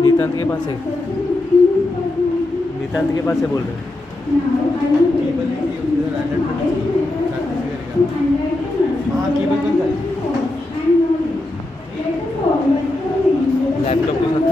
नितांत के पास है, नितांत के पास है बोल रहे हैं। हाँ केबल कौन सा है? लैपटॉप के साथ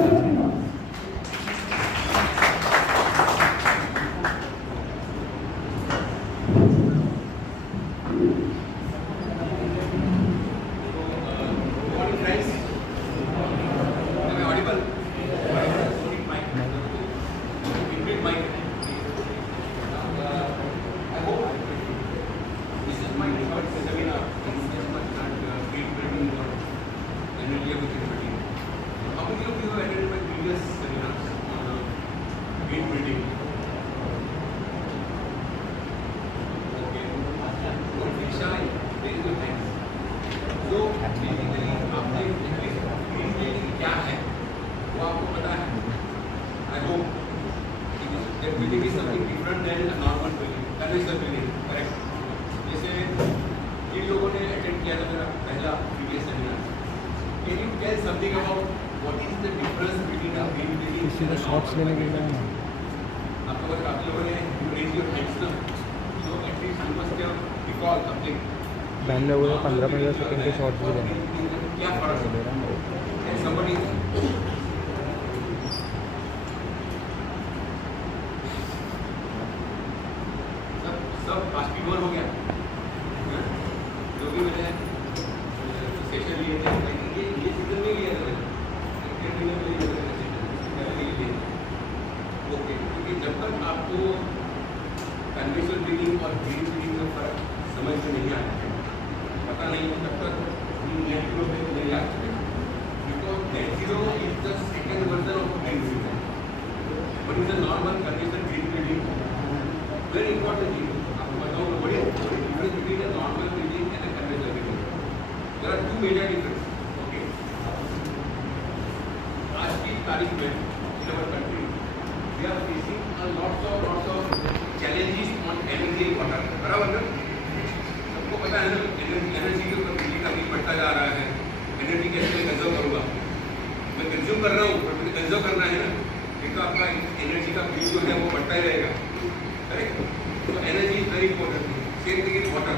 किसी को शॉर्ट्स लेने के लिए बैन हुए 15-15 सेकंड के शॉर्ट्स भी देना। सब बाष्पीभवन हो गया जो भी मैंने सेशन लिए थे ये सीजन में लिया था ओके, क्योंकि जब तक आपको कन्वेंशनल ब्रीदिंग और ग्रीन ब्रीदिंग का फर्क समझ में नहीं आया, पता नहीं है, तब तक नेट जीरो पे नहीं आ सकते, because net zero is the second version of green breathing, but is the normal conventional green breathing very important चीज आपको बताऊँ। बड़ी difference between the normal breathing and the conventional breathing, there are two major difference. Okay, आज की तारीख में in our country we are facing a lots of challenges on energy and water, बराबर ना? सबको पता है ना एनर्जी के ऊपर बिजली का बिल बढ़ता जा रहा है, एनर्जी कैसे कंजर्व करूँगा, मैं कंज्यूम कर रहा हूँ पर मुझे कंजर्व करना है ना, एक तो आपका एनर्जी का बिल जो है वो बढ़ता ही रहेगा, करेक्ट? तो energy is very important. Same thing in water,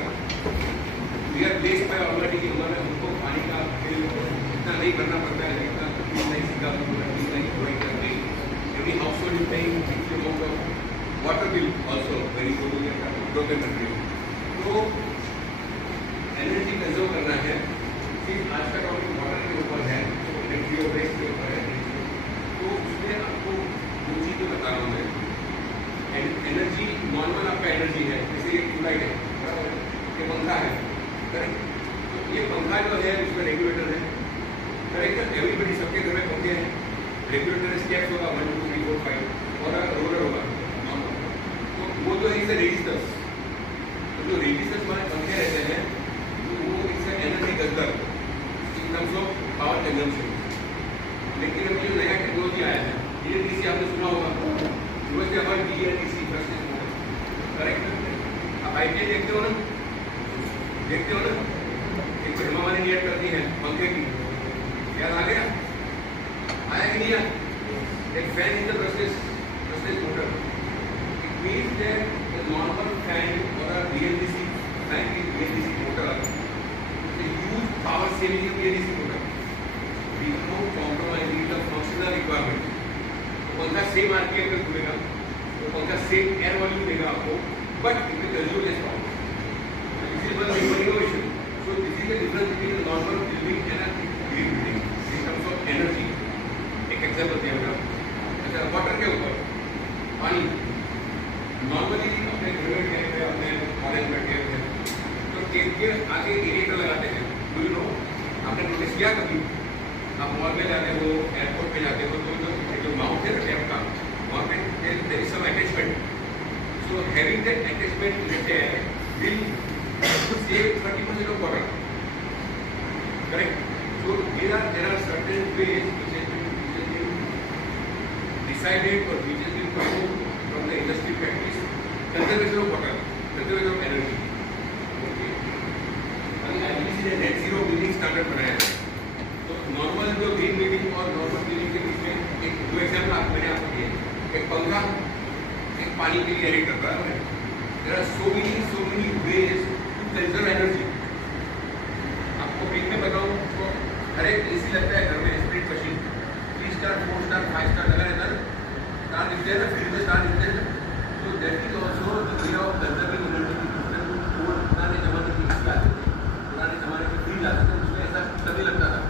we are blessed by already कि हमारे हमको पानी का बिल इतना नहीं करना पड़ता है, इतना नहीं सीधा नहीं प्रोवाइड करते। Every household is paying fixed amount of water bill also very good in developing countries. तो एनर्जी कंजर्व करना है, सिर्फ आज का टॉपिक वाटर के ऊपर है, एनर्जी और वेस्ट के ऊपर है, तो उसमें आपको दो चीज़ें बता रहा हूँ मैं। एनर्जी नॉर्मल आपका एनर्जी है, जैसे ये ट्यूबलाइट है, बराबर, ये पंखा है, करेक्ट? तो ये पंखा जो है उसमें रेगुलेटर है, करेक्ट? एवरीबडी सबके घर में पंखे हैं, रेगुलेटर स्टेप्स होगा 1 2 3 4 5 और रोलर होगा नॉर्मल, तो वो इज द रेजिस्टेंस. तो जो रेजिस्टेंस वाले पंखे रहते हैं वो इससे एनर्जी गजर in terms of power consumption. लेकिन अभी जो नया टेक्नोलॉजी आया है डीएनडीसी आपने सुना होगा. वो से हमारे डीएनडीसी प्रोसेस करेक्ट. आप आईपीएल देखते हो ना एक तो हेमा मालिनी ऐड करती है पंखे की. याद आ गया आया कि नहीं आया. एक fan in the brushless motor. It means that the normal fan और अ डीएनडीसी फैन की DNDC motor the huge power saving DNDC motor without compromising the functional requirement. तो पंखा सेम आरपीएम पे घूमेगा, तो पंखा सेम एयर वॉल्यूम देगा आपको, but it will consume less power. This is one innovation. So this is the difference between a normal building and a green building in terms of energy. एक example दिया मेरा. अच्छा water के ऊपर पानी normally अपने घर में गए थे, अपने कॉलेज में गए थे तो टेप के आगे एरेटर लगाते हैं. डू यू नो आपने नोटिस किया कभी? आप मॉल में जाते हो, एयरपोर्ट पे जाते हो तो जो माउंट है ना टेप का वहाँ पे there is some attachment. So having that attachment in the tap will save 30% of water. Correct. So there are certain ways which has been decided or which has been proposed from the industry practice. Conservation of water, conservation of energy. Okay. अभी IPC ने net zero building standard बनाया है. तो normal जो green building और normal building के बीच में एक दो एग्जाम्पल मैंने आपको दिए. एक पंखा, एक पानी के लिए एरेटर बराबर है. There are so many ways conserve energy. आपको ब्रीफ में बताऊं तो हर एक एसी लगता है घर में, split machine 3 star 4 star 5 star लगा रहता है. स्टार दिखते हैं ना, फील्ड में स्टार दिखते हैं. तो that is also the way of conserving energy. पुराने जमाने की एसी आते थे, पुराने जमाने में फ्रिज आते थे, उसमें ऐसा तभी लगता था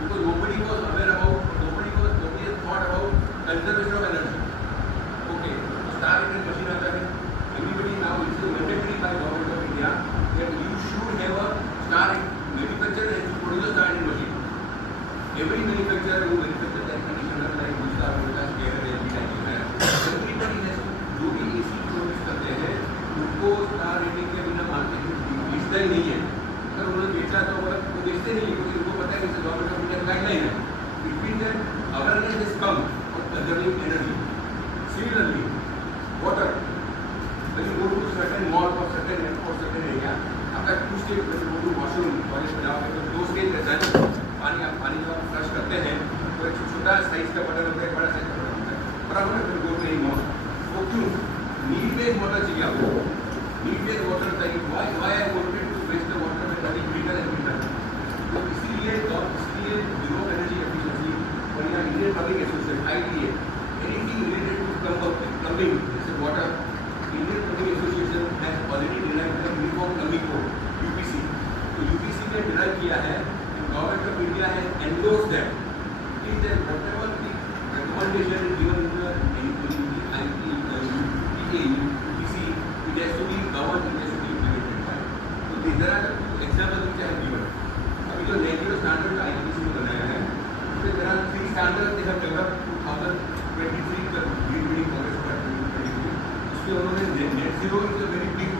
because nobody was aware about, nobody thought about conservation of energy. Okay. Star electric machine आता है. Everybody now it's mandatory bye government of India that you should have a star manufacturer has to produce a star machine. Every manufacturer who manufactures that conditioner like Gustav, Voltas, KLM, LG, everybody has to जो भी AC produce करते हैं उनको star rating के बिना market में बेचता ही नहीं है. अगर उन्होंने बेचा तो वो बेचते नहीं क्योंकि उनको पता है कि गवर्नमेंट ऑफ इंडिया गाइडलाइन है. It means that awareness is come of conserving energy. Similarly water. When you go to certain mall or certain airport, certain area, आपका 2 stage when you go to washroom, toilet में जाओगे तो 2 stage रहता है. पानी जब आप फ्लश करते हैं तो एक छोटा साइज का बटन होता है, बड़ा साइज का बटन होता है. बराबर है. फिर गो टू एनी मॉल. वो क्यों? नीड बेस्ड वाटर चाहिए आपको. नीड बेस्ड वाटर चाहिए. Why I wanted to waste the water with 30 metre and metre. तो इसीलिए ब्यूरो ऑफ एनर्जी एफिशिएंसी और यहाँ Indian public association IPA anything related to plumbing जैसे water, Indian Plumbing Association has already derived the Uniform Plumbing Code (UPC). तो UPC ने derive किया है. Government of India has endorsed that. Is that whatever the recommendation is given in the UPC, it has to be governed, it has to be implemented. So there are the examples which I have given. अभी जो net zero standard IPC ने बनाया है, उसमें there are 3 standards they have developed 2023 the Green Building Congress of 2023. उसमें उन्होंने net zero is a very big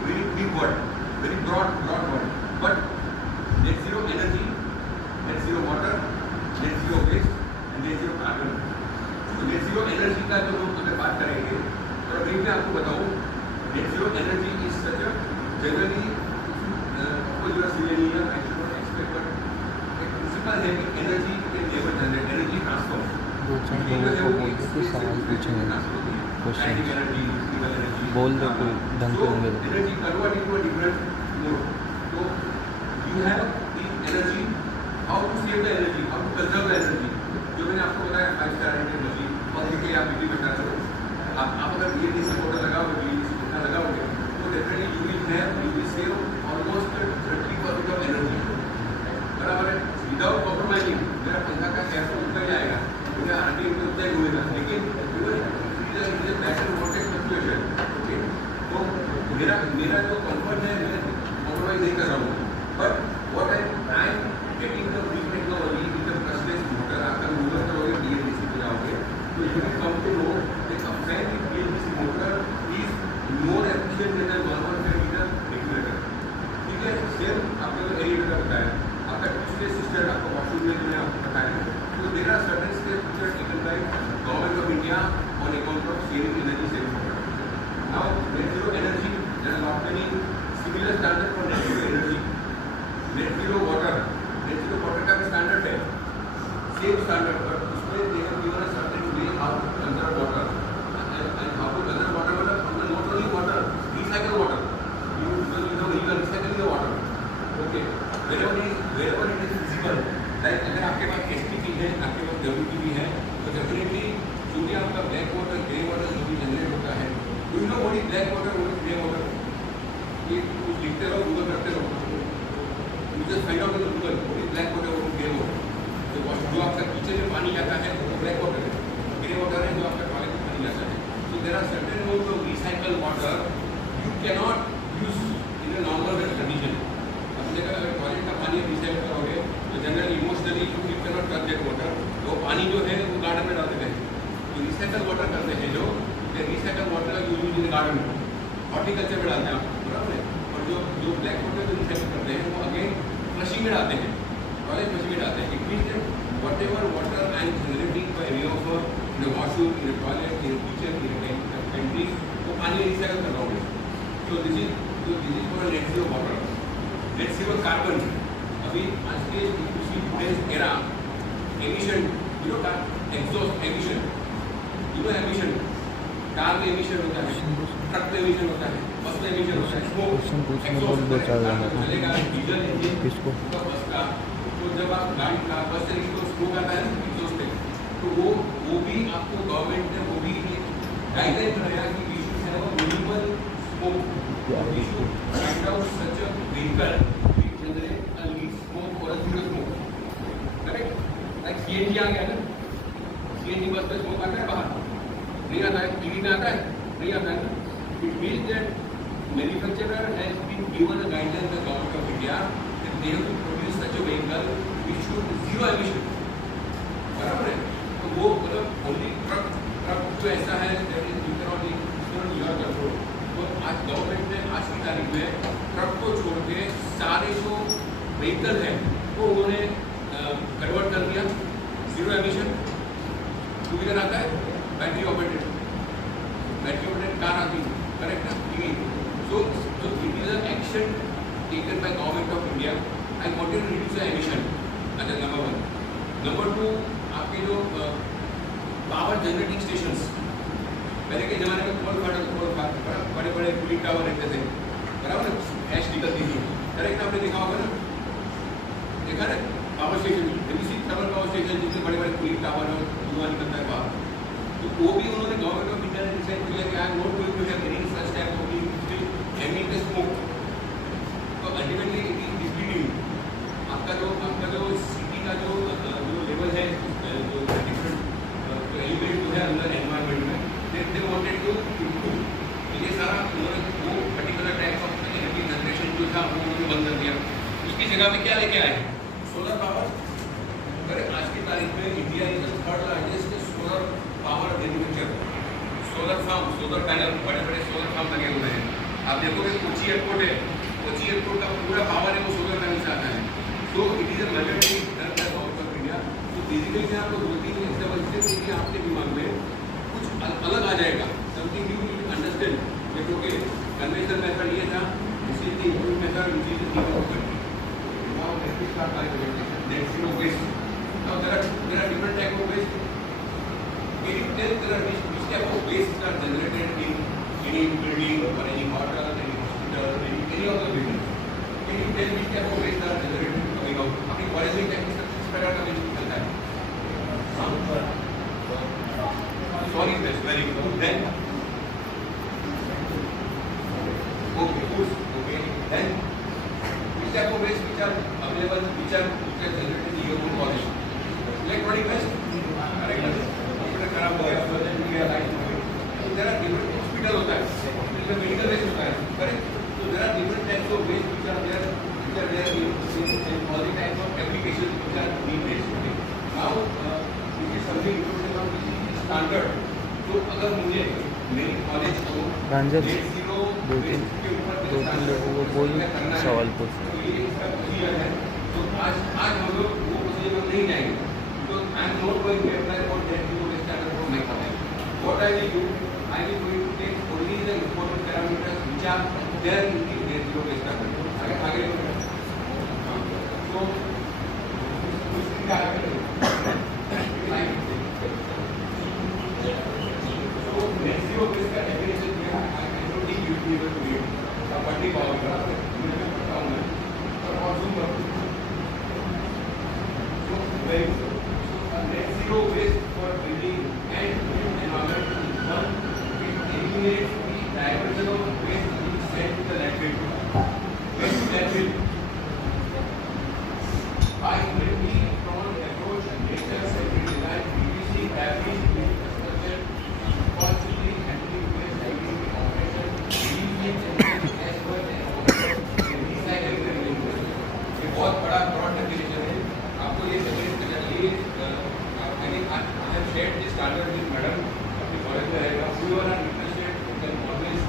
word, very broad word, but net zero energy, net zero water, net zero waste and net zero carbon. तो net zero energy का जो हम अगर बात करेंगे तो अभी मैं आपको बताऊँ net zero energy is such a generally आपको जो civil engineer I should not expect, but एक principle है कि energy can never generate, energy transforms. लोगों को बोलते कुछ सवाल पूछेंगे, क्वेश्चन बोल दो कोई ढंग से होंगे. Energy convert into a different mode. तो you have the energy, how to save the energy, how to conserve the energy. जो मैंने आपको बताया 5 स्टार रेटिंग मशीन और देखिए आप बिजली बचा करो. आप अगर बिजली सपोर्टर लगाओगे, बिजली पंखा लगाओगे तो definitely you will save almost 30% of energy. बराबर है. विदाउट कॉम्प्रोमाइजिंग मेरा पंखा का गैस तो उतर जाएगा, मेरा आरटी उतना ही होएगा, लेकिन तो मेरा जो कंफर्ट है मैं कॉम्प्रोमाइज नहीं कर रहा हूँ. But what I am getting the big technology with the brushless motor. अगर गूगल करोगे BLDC पे जाओगे तो you will come to know that a fan with BLDC motor is more efficient black water और ग्रे वाटर, ये कुछ लिखते रहो, गूगल करते रहो, you just find out in Google black water और ग्रे वाटर। जो आपका किचन में पानी जाता है वो ब्लैक वाटर है, ग्रे वाटर है जो आपका टॉयलेट में पानी जाता है। So there are certain amount of recycle water you can not use in a normal condition. अपने का अगर टॉयलेट का पानी रिसाइकल करोगे तो generally emotionally you can not touch that water, वो पानी जो है वो गार्डन में डाल देते हैं। तो रिसाइकल वाटर करते हैं जो recycle water you use in garden में, हॉर्टिकल्चर में डालते हैं आप, बराबर है। और जो ब्लैक वाटर जो रिसाइकल करते हैं वो अगेन फ्लशिंग में डालते हैं, टॉयलेट फ्लशिंग में डालते हैं। It means that whatever water I am generating by way of in a washroom, in a toilet, in a kitchen, in a pantry, वो पानी रिसाइकल कर रहा हूँ। So this is for a net zero water, net zero carbon। अभी आज के today's era emission, you know exhaust emission, you know emission, car में emission होता है, ट्रक में emission होता है, बस में emission होता है, smoke, exhaust चलेगा डीजल इंजन किसको बस का। तो जब आप गाड़ी का बस से तो स्मोक आता है एग्जॉस्ट पे, तो वो भी आपको गवर्नमेंट ने वो भी गाइडलाइन बनाया कि we should have a minimal smoke, we should find out such a vehicle which generate a least smoke और a zero smoke, correct. Like CNG आ गया ना, सीएनजी बस पे स्मोक आता है बाहर, नहीं आता है, ईवी में आता है, नहीं आता है। It means that manufacturer has been given a guideline by government of India that they have to produce such a vehicle which should zero emission, बराबर है। तो वो मतलब ओनली ट्रक जो ऐसा है that is you cannot your control. तो आज गवर्नमेंट ने आज की तारीख में ट्रक को छोड़ के सारे जो व्हीकल है वो उन्होंने कन्वर्ट कर दिया जीरो एमिशन। टू व्हीलर आता है बैटरी ऑपरेटेड कार आती है, करेक्ट ना, EV. So it is a action taken by government of India and wanted to reduce the emission, that is number one. Number two, आपके जो power generating stations, पहले के ज़माने में बड़े बड़े कूलिंग टावर रहते थे, बराबर ना, ऐश निकलती थी, करेक्ट ना, आपने देखा होगा ना, देखा ना power station, thermal power station जिसमें बड़े बड़े कूलिंग टावर और धुआं निकलता है बाहर। तो वो भी उन्होंने गवर्नमेंट ऑफ इंडिया ने डिसाइड किया कि I am not going to have any such type of emit the smoke. तो अल्टीमेटली इट इज डिस्प्यूटिंग आपका जो सिटी का जो लेवल है, जो डिफरेंट एलिमेंट जो है अंदर एनवायरनमेंट में, दे वांटेड टू इम्प्रूव। ये सारा उन्होंने वो particular type of energy generation जो था वो उन्होंने बंद कर दिया। उसकी जगह पे क्या लेके आए, सोलर पावर। अगर आज की तारीख में India is the third largest solar power manufacturer. Solar farm, solar panel, बड़े बड़े सोलर फार्म लगे हुए हैं। आप देखोगे कोची एयरपोर्ट है, कोची एयरपोर्ट का पूरा पावर है वो सोलर पैनल से आता है। तो it is a majority done by government of India. तो बेसिकली मैं आपको 2-3 एग्जांपल से कि आपके दिमाग में कुछ अलग आ जाएगा, something you will understand that okay conventional method ये था, this is the improved method which is the now let me start by net zero waste. Now there are different type of waste. Can you tell there are which type of waste are generated in any building or any hotel, any hospital, any other building? Can you tell which type of waste are generated coming out? अपनी college में क्या किस प्रकार का waste निकलता है? Solid waste, very good. Then okay, goods, okay. Then which type of waste which are available, which are generated in your own college? Electronic waste, correct? Computer खराब हो गया, प्रोजेक्ट हो गया, लाइट हो गई। So there are different hospital होता है, hospital में medical waste होता है, correct? So there are different types of waste which are there in all the types of applications which are being waste. Okay? Now this is something standard. तो अगर मुझे मेरी college को Ranjan net zero दो waste तीन के ऊपर लोगों को बोल सवाल पूछ। तो ये इसका प्रोसीजर है। तो आज हम लोग वो प्रोसीजर में नहीं जाएंगे। तो I am not going to apply for net zero waste standard for my college. What I will do, I will going to take only the important parameters which are there in the net zero waste standard. आगे तो उसका तो net zero waste का definition क्या है? I don't think you will be able to read. आप पढ़ नहीं पाओगे, मैं बताऊँ मैं और zoom करूँ। So very good. Net zero waste for building and environment. One, it eliminates the diversion of waste being sent to the landfill. Waste to landfill. By greatly from approach and nature centric design, reducing average waste consumption, responsibly handling waste cycling operation, reducing gas burn and recycling regulation. ये बहुत बड़ा broad definition है. आपको ये definition I have shared this standard with madam. अपने college में रहेगा. Whoever are interested, you can always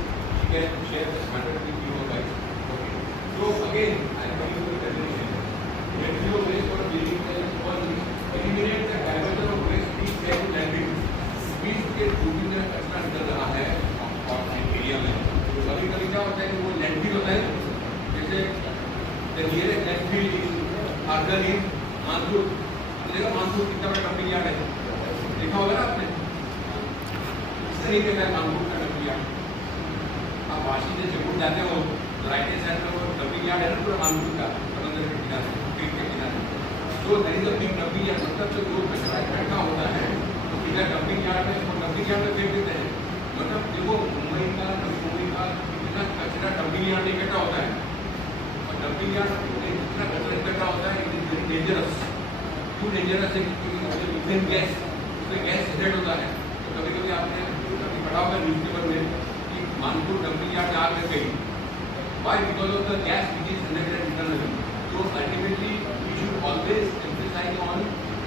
share the standard with you guys. Okay. So again, I am going to the definition. Net zero waste for building was eliminate the diversion of waste being sent to landfill. Waste के duty में कचरा निकल रहा है और area में. तो कभी-कभी क्या होता है कि वो लैंडफिल होता है. जैसे the nearest landfill is Argal in Mandur. देखो मानसून कितना बड़ा डंपिंग यार्ड है. देखा होगा ना आपने. इस तरीके का मानसून का डंपिंग यार्ड. आप वाशी से जयपुर जाते हो तो राइट हैंड साइड में वो डंपिंग यार्ड है ना पूरा मानसून का समंदर के किनारे क्रीक के किनारे. तो there is a big dumping yard. मतलब जो लोग कचरा इकट्ठा होता है तो सीधा डंपिंग यार्ड में फेंक देते हैं. मतलब देखो मुंबई का कितना कचरा डंपिंग यार्ड में इकट्ठा होता है. और डंपिंग यार्ड में कितना कचरा इकट्ठा होता है. It is very dangerous. क्यों डेंजरस है? क्योंकि मीथेन गैस उसमें गैस जनरेट होता है. तो कभी-कभी आपने कभी पढ़ा होगा न्यूज़पेपर में कि मानपुर डंपिंग यार्ड आग लग गई. Why? Because of the gas which is generated internally. So ultimately we should always emphasize on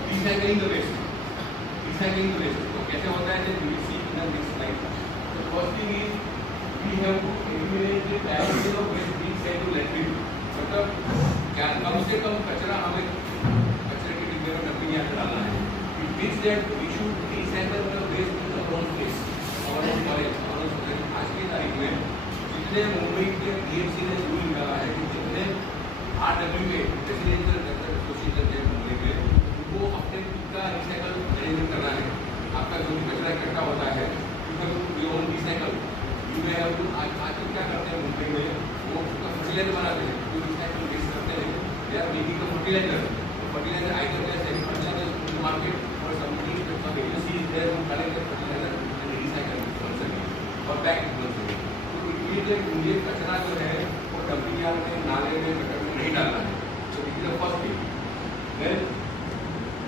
recycling the waste. Recycling the waste. तो कैसे होता है? Then we will see in the next slide. The first thing is we have to eliminate the diversion of waste being sent to landfill. मतलब क्या कम से कम कचरा हमें dumping yard डालना है. It means that we should recycle the waste in our own place, our own college, our own society. आज की तारीख में जितने मुंबई के DMC ने रूल निकाला है कि जितने RWA रेसिडेंशियल वेलफेयर एसोसिएशन है मुंबई में, वो अपने खुद का रिसाइकल मैनेजमेंट करना है. आपका जो भी कचरा इकट्ठा होता है यू ओन रिसाइकल. यू में आज क्या करते हैं मुंबई में, वो उसका फर्टिलाइजर बनाते हैं. जो रिसाइकल वेस्ट करते हैं they are making a fertiliser. Fertilizer either as agriculture market or something, some agency is there who collect the fertilizer and recycle it once again or back it once again. तो इसलिए मुझे कचरा जो है वो dumping yard में, नाले में, गटर में नहीं डालना है. So this is the first thing. Then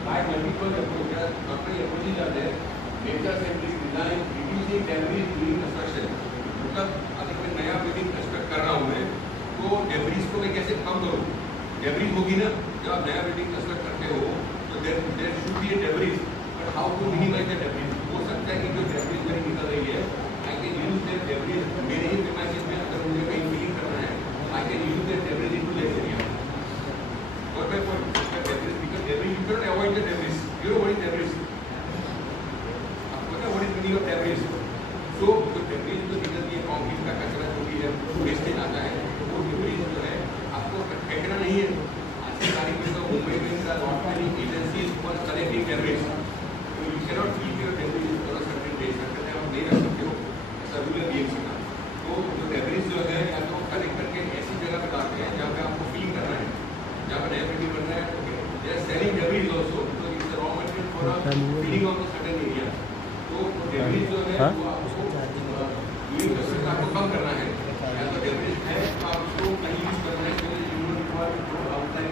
by multiple approach, doctor approach जाते हैं. Nature centric design, reducing debris during construction. मतलब अगर मैं नया बिल्डिंग कंस्ट्रक्ट कर रहा हूँ मैं, तो डेब्रिस को मैं कैसे कम करूँ. डेब्रिस होगी ना, जब आप नया बिल्डिंग कंस्ट्रक्ट करते हो तो there should be a debris. But how to minimise the debris. हो सकता है कि जो डेब्रिस मेरी निकल रही है I can use that debris मेरे ही प्रीमाइसेस में. अगर मुझे कहीं फिलिंग करना है I can use that debris into that area. What by what debris, because debris you can avoid the debris. You know what is debris. आपको पता है what is meaning of debris. So जो debris जो निकलती है concrete का कचरा जो भी है वेस्टेज आता है, वो डेब्रिस जो है आपको फेंकना नहीं है. आज की तारीख में तो मुंबई में lot many agencies for collecting debris. तो you can not keep your debris for a certain day. Certain time आप नहीं रख सकते हो सर्कुलर बीएमसी का. तो जो डेब्रिस जो है या तो कलेक्ट करके ऐसी जगह पे डालते हैं जहाँ पे आपको फील करना है, जहाँ पे नया बिल्डिंग बन रहा है. They are selling debris also because it's a raw material for filling of the certain area. तो डेब्रिस जो है वो आपको यूज कंस्ट्रक्शन आपको कम करना है. या तो डेब्रिस है तो आप उसको कहीं यूज करना है. आउटलाइन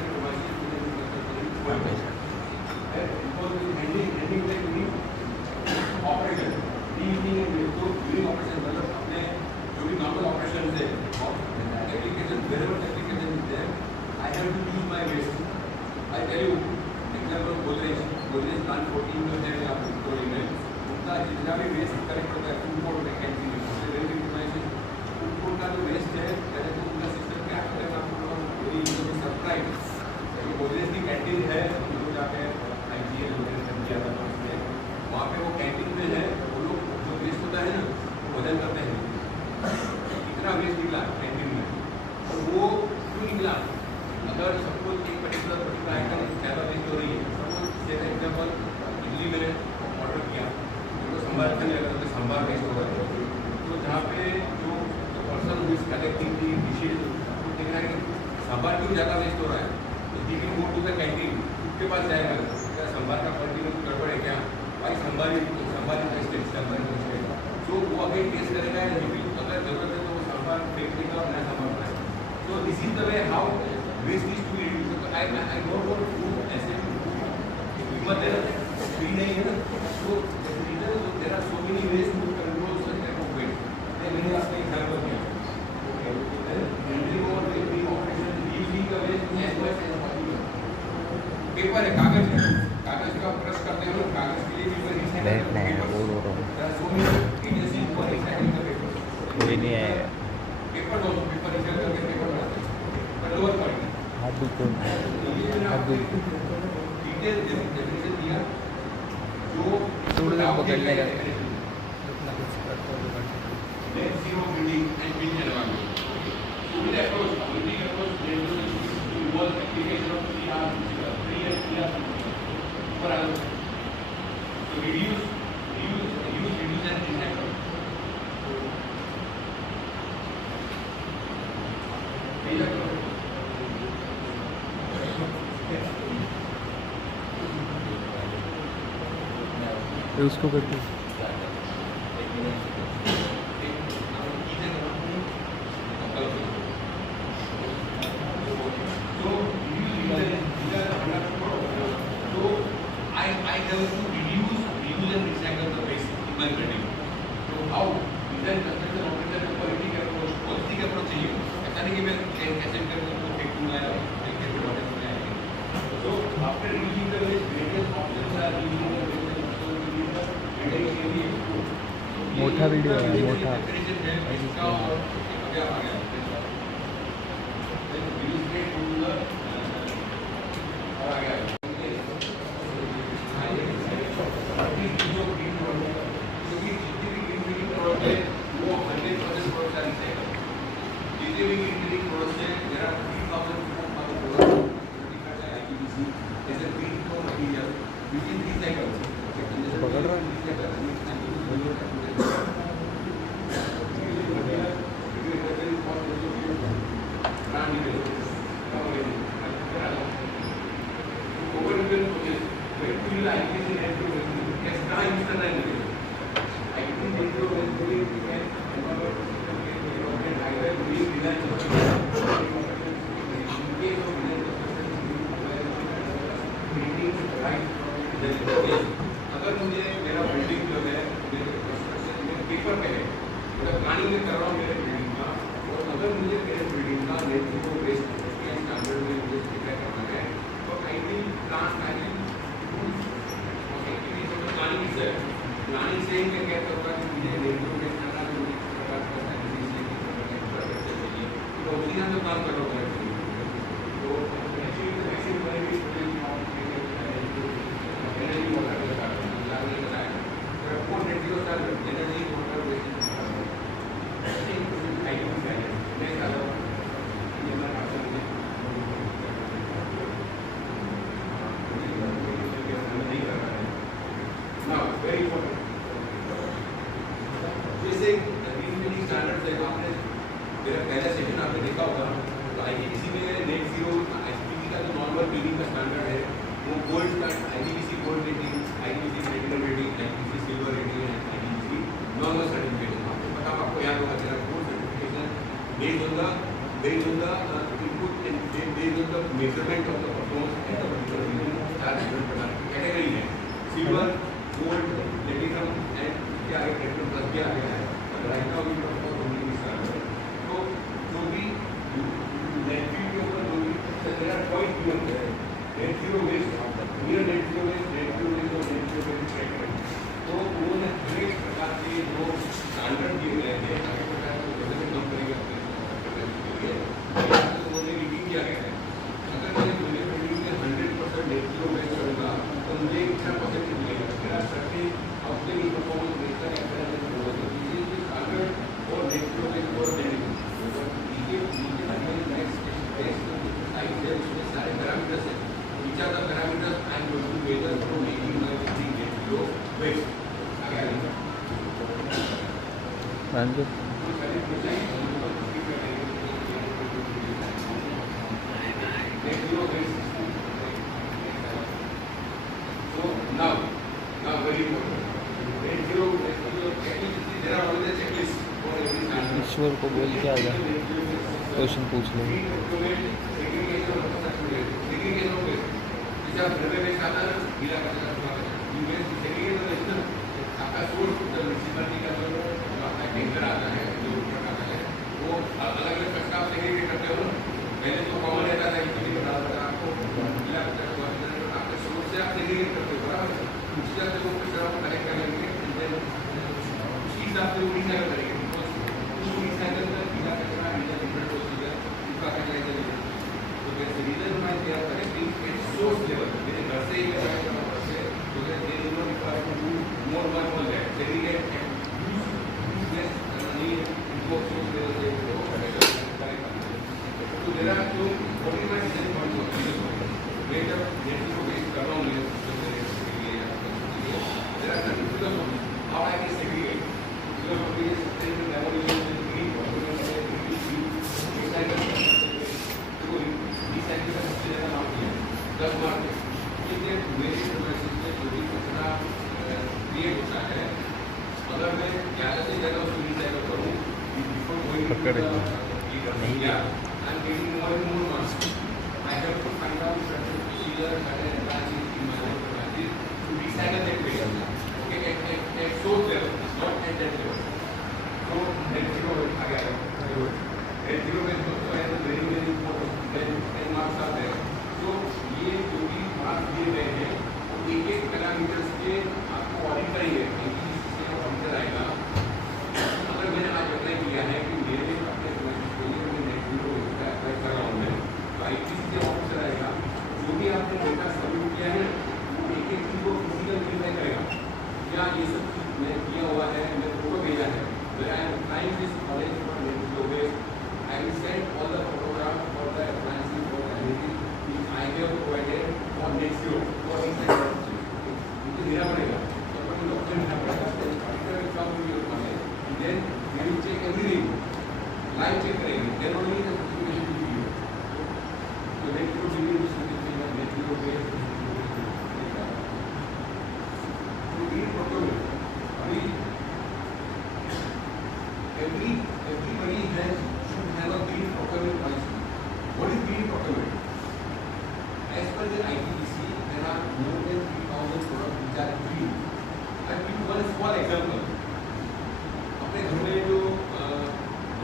ऑपरेशन मतलब अपने जो भी नॉर्मल ऑपरेशन है एप्लीकेशन वेरेवर एप्लीकेशन है. I have to use my waste. I tell you example Godrej plant 14 जो है आप विक्टोरिया में उनका जितना भी वेस्ट कलेक्ट होता है फूड कोर्ट में कैंटीन में फूड कोर्ट का जो वेस्ट है पहले तो उनका सिस्टम क्या करते हैं आपको वेरी सरप्राइज. गोदरेज की कैंटीन है जो जाके आईजीएल किया था उसमें, वहाँ पे वो कैंटीन में है वो लोग जो वेस्ट होता है ना वो बदल करते हैं. कितना वेस्ट निकला कैंटीन में और वो क्यों निकला. अगर सपोज एक पर्टिकुलर आइटम ज़्यादा वेस्ट हो रही है, सपोज जैसे एग्जाम्पल इडली मैंने ऑर्डर किया तो संभार अच्छा नहीं लगा तो संभार वेस्ट होगा. तो जहाँ पे जो person who is collecting the dishes वो देखना है कि संभार क्यों ज़्यादा वेस्ट हो रहा है. He will go to the canteen. उसके पास जाएगा क्या संभार का क्वालिटी में गड़बड़ है क्या. भाई संभार वेस्टेज. तो वो अगर टेस्ट करेगा या अगर is the way how waste is to be reduced. So I don't want to ऐसे कीमत है फ्री नहीं है ना, so there are so many ways to control such type of waste. मैंने आपको एग्जांपल दिया. Handling over the operation, reusing the waste as much as possible. Paper है, कागज है, कागज का क्रश करते हैं लोग, कागज के लिए भी वही बैठना है, बोल रहा हूँ। there are so many agencies who are recycling the paper. कोई नहीं आएगा। पेपर दो, पेपर रिसाइकल करके पेपर बनाते हैं, पर लोअर क्वालिटी. हाथ बिल्कुल हाथ बिल्कुल डिटेल डेफिनेशन दिया जो थोड़ी देर पकड़ने का net zero building and built environment. So with approach, building approach, there is to involve application of 3R for other. So reduce, reduce and recycle. उसको करके I have to reduce and recycle the waste in my building. So how? Design construction operator quality का approach, quality का approach चाहिए. ऐसा नहीं कि मैं कैसे करके उसको फेंकूंगा या कैसे बनाऊंगा. So after reducing the waste, various options are reusing the waste. So we need the building के लिए मोटा वीडियो है, मोटा इसका और क्या आ गया? Then reuse rate to the और आ गया. पकड़ रहा अगर मुझे मेरा बिल्डिंग जो है मेरे कंस्ट्रक्शन में पेपर पे है, मतलब प्लानिंग में कर रहा हूँ मेरे बिल्डिंग का, और अगर मुझे मेरे बिल्डिंग का नेट जीरो वेस्ट स्टैंडर्ड में मुझे डिक्लेयर करना है, तो आई विल प्लानिंग से प्लानिंग से मैं क्या करूँगा कि मुझे नेट जीरो वेस्ट करना है, मुझे किस प्रकार का स्ट्रैटेजी से किस प्रकार का चाहिए, तो उसी हम काम कर रहा हूँ. तो ऐसी बनेगी जैसे स्टैंडर्ड है, आपने मेरा पहला सेशन आपने देखा होगा, तो आईपीसी में नेट जीरो आईपीसी का जो नॉर्मल बिल्डिंग का स्टैंडर्ड है वो gold standard IPC gold rating, IPC platinum rating, IPC silver rating है, आईपीसी नॉर्मल सर्टिफिकेट. आपको पता आपको याद होगा तेरा gold certification based on the input and based on the measurement of the performance at the particular region. चार different प्रकार की कैटेगरी है, सिल्वर, गोल्ड, प्लैटिनम एंड क्या है प्लैटिनम प्लस क्या है. Right now we talk about only this standard. तो जो भी नेटवर्क के ऊपर जो भी तेरा पॉइंट गिवन है, net zero waste, near net zero waste और नेट जीरो वेस्ट ट्रैकर, तो उन्होंने अनेक प्रकार के जो स्टैंडर्ड दिए गए थे अनेक प्रकार के गवर्नमेंट कंपनी के उन्होंने रीडिंग किया गया है. अगर मैं मेरे बिल्डिंग में 100% नेट जीरो वेस्ट करूँगा तो मुझे कितना परसेंटेज मिलेगा. मेरा सर्टेन आउटपुट परफॉर्मेंस बेहतर है और नेट जीरो वेस्ट और सारे पैरामीटर्स हैं. Which are the parameters I am going to measure for making my building net zero waste. Net zero waste. So now very important. Net zero checklist. There are always checklists for every standard. ईश्वर को बोल के आ जा. Question पूछ लेंगे। पहले तो common रहता था कि आपको गीला कचरा आपके सोर्स से आप सेग्रीगेट करते हो बराबर, उसी हिसाब से वो कचरा को कलेक्ट कर लेंगे, उसी हिसाब से वो रिसाइकल करेंगे। उस रिसाइकल का गीला कचरा डिफरेंट प्रोसीजर उसका कचरा के लिए तो that's the reason why they are collecting at source level. मेरे घर से ही कचरा का घर से तो that they do not require to do more work on that segregate and use this नहीं इनको सोर्स लेवल से तो मेरा जो 45 डिजाइन पॉइंट होता है मैं जब नेटवर्क को बेस कर रहा हूँ मेरे सिस्टम में मेरा certificate how I can segregate जो भी सिस्टम में डेवलपमेंट में ग्रीन ऑटोमेशन में रिसाइकल तो रिसाइकल का सबसे ज़्यादा नाम किया 10 मार्क ये मेरे सिस्टम में जो भी कचरा क्रिएट होता है अगर मैं ज़्यादा से ज़्यादा उसको रिसाइकल करूँ before going to I'm getting more and more marks. I have to find out certain procedures, certain advances in my life practice to recycle that waste. Okay, at source level, not at that level. So net zero आ गया है. Net zero में also है तो very very important. Then 10 marks are there. So ये जो भी marks दिए गए हैं वो एक पैरामीटर्स के आपको ऑडिट करेंगे. इससे ऑडिटर आएगा. अगर मैंने आज अप्लाई किया है कि मेरे अपने कर रहा हूँ मैं तो आईटीसी से ऑफिसर आएगा जो भी आपने डेटा सबमिट किया है वो एक एक चीज को फिजिकल वेरीफाई करेगा क्या ये सब चीज मैं किया हुआ है मैं फोटो भेजा है where I am applying this college for network waste I will send all the photograph for the appliances for the anything which I have provided for next year for recycle मुझे देना पड़ेगा तो अपने document देना पड़ेगा auditor will come to your college then we will check everything live check करेंगे then only the तो next को भी नेक्स्ट को पे तो ये प्रोटोकॉल अभी everybody should have a green procurement policy. What is green procurement? As per the ITPC, there are more than 3,000 products which are green. I will give one small example. अपने घर में जो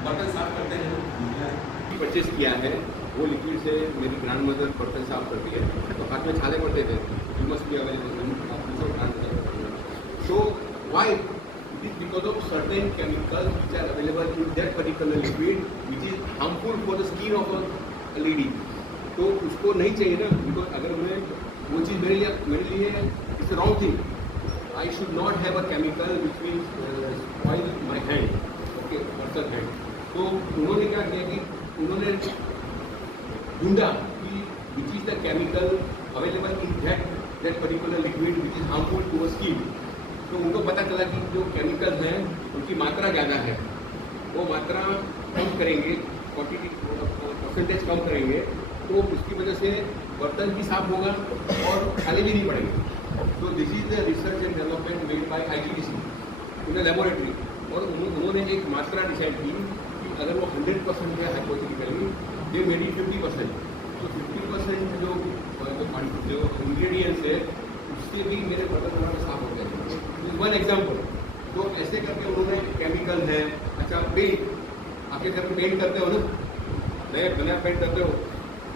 बर्तन साफ करते हैं परचेज किया है वो लिक्विड से मेरी ग्रैंड मदर बर्तन साफ करती है तो हाथ में छाले पड़ते थे you must be available so why it is because of certain chemicals which are available in that particular liquid which is harmful for the skin of a lady तो उसको नहीं चाहिए ना बिकॉज अगर मैं वो चीज़ मेरे लिए it's wrong thing I should not have a chemical which will spoil my hand okay person hand तो उन्होंने क्या किया कि उन्होंने ढूंढा कि which is the chemical available in that particular liquid which is harmful to skin तो उनको पता चला कि जो केमिकल्स हैं उनकी मात्रा ज़्यादा है वो मात्रा कम करेंगे क्वांटिटी परसेंटेज कम करेंगे तो उसकी वजह से बर्तन भी साफ होगा और खाली भी नहीं पड़ेंगे तो this is the research and development made by IGBC in laboratory और उन्होंने एक मात्रा डिसाइड की कि अगर वो 100% है हाइपोथेटिकली दे मेड इट 50% तो 50% जो इंग्रेडिएंट्स है उससे भी मेरे बर्तन बनाना साफ हो जाएंगे वन एग्जाम्पल तो ऐसे करके उन्होंने केमिकल है अच्छा पेंट आपके घर में पेंट करते हो ना नया पेंट करते हो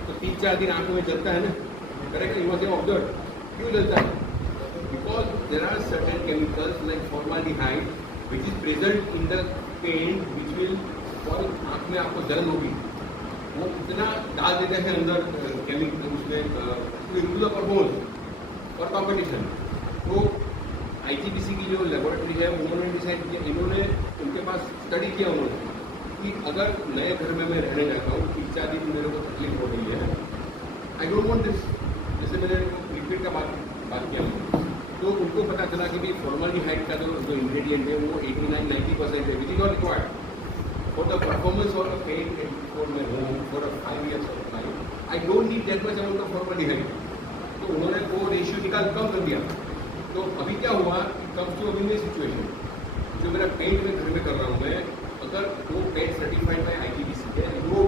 तो 3-4 दिन आंखों में जलता है ना correct you must have observe क्यों जलता है because there are certain chemicals like formaldehyde which is present in the paint which will for आँख में आपको जलन होगी वो इतना डाल देते हैं अंदर केमिकल उसमें रेगुलर परफॉर्मेंस और कॉम्पिटिशन तो IGBC की जो लेबोरेटरी है उन्होंने डिसाइड किया इन्होंने उनके पास स्टडी किया उन्होंने कि अगर नए घर में मैं रहने जाता हूँ 3-4 दिन मेरे को तकलीफ हो रही है आई डोंट वांट दिस जैसे मैंने लिक्विड का बात किया तो उनको पता चला कि भाई फॉर्माल्डिहाइड का जो इंग्रेडिएंट है वो 89-90% है which is not required for the performance of the paint for my home for 5 years of life I don't need that much amount of formaldehyde तो उन्होंने वो रेशियो निकाल कम कर दिया तो अभी क्या हुआ कि कम टू अभी में सिचुएशन जो मेरा पेंट में घर में कर रहा हूँ मैं अगर वो पेंट सर्टिफाइड बाय IGBC है वो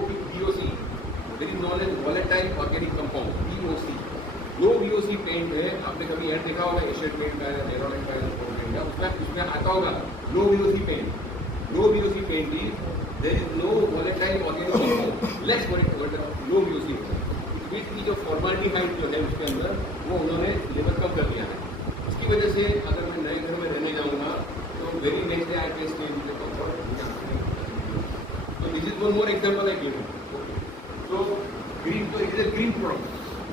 ऑर्गेनिक कंपाउंड VOC। लो VOC पेंट है, आपने कभी ऐड देखा होगा एशियन पेंट का या नेरोलैक का या पेंट का, उसमें आता होगा low VOC paint. Low VOC paint is there is no volatile organic compound, less low VOC। बीच की जो फॉर्मालिटीहाइड जो है उसके अंदर वो उन्होंने लेवल कम कर दिया है। उसकी वजह से अगर मैं नए घर में रहने जाऊँगा तो very next day I face change the comfort. तो this is one more example I give. तो ग्रीन, तो it is a green product,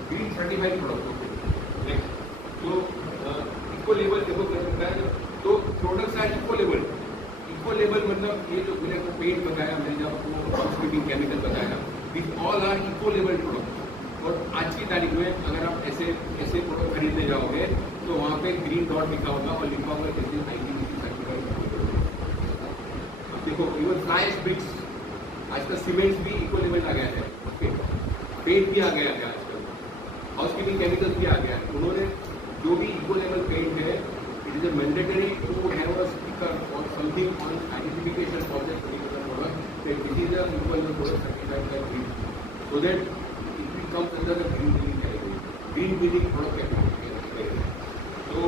green certified product. Next, तो इको लेवल देखो करता है, तो products are eco level. Eco level मतलब ये जो मैंने आपको पेंट बताया, मैंने जब आपको हॉस्पिटल केमिकल बताया, this all are eco level product. और आज की तारीख में अगर आप ऐसे ऐसे प्रोडक्ट खरीदने जाओगे तो वहाँ पे ग्रीन डॉट लिखा होगा और लिखा होगा जैसे IPVC सर्टिफाइड। अब देखो इवन फ्लाइज ब्रिक्स, आजकल सीमेंट्स भी इको लेवल आ गया है, ओके, पेंट भी आ गया है आजकल, हाउसकीपिंग केमिकल्स भी आ गया है। उन्होंने जो भी इको लेवल पेंट है, it is a mandatory to have a sticker और something on identification for that particular product that this is a eco level product certified by green, so that it will come under the green billing category, green billing product category. तो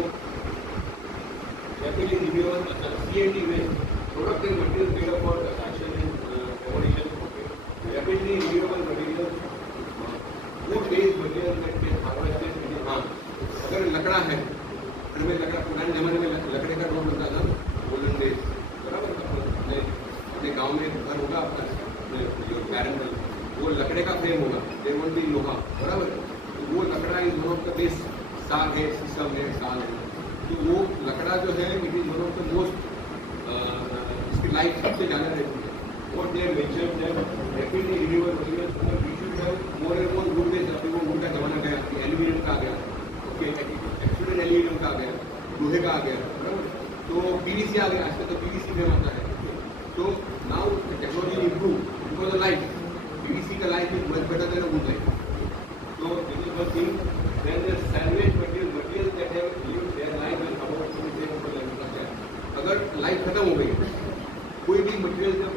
rapidly renewable CNT waste, product and material made up for action and demolition, okay, rapidly renewable materials, wood based materials that get harvested in the farm। अगर लकड़ा है, घर में लकड़ा, पुराने जमाने में लकड़े का रोड होता था, गोल्डन डेज, बराबर, अपने गांव में घर होगा आपका जो पैरेंटल, वो लकड़े का फ्रेम होगा, देयर वोंट बी लोहा, बराबर। तो वो लकड़ा is one of the best, साग है, शीशम है, साल है, तो वो लकड़ा जो है it is one of the most, इसकी लाइफ सबसे ज़्यादा रहती है। और they mention that rapidly renewable materials, we should have more and more wood based. अभी वो वुड का जमाना गया, एल्यूमिनियम का आ गया, ओके, एक्सट्रूडेड एल्यूमिनियम का आ गया, लोहे का आ गया, बराबर। तो PVC आ गया, आजकल तो PVC में आता है। तो now technology improve because the life, PVC का life is much better than wood life. तो this is one thing. Then the salvage material that have lived their life and about 27%। अगर लाइफ खत्म हो गई, कोई भी मटेरियल, जब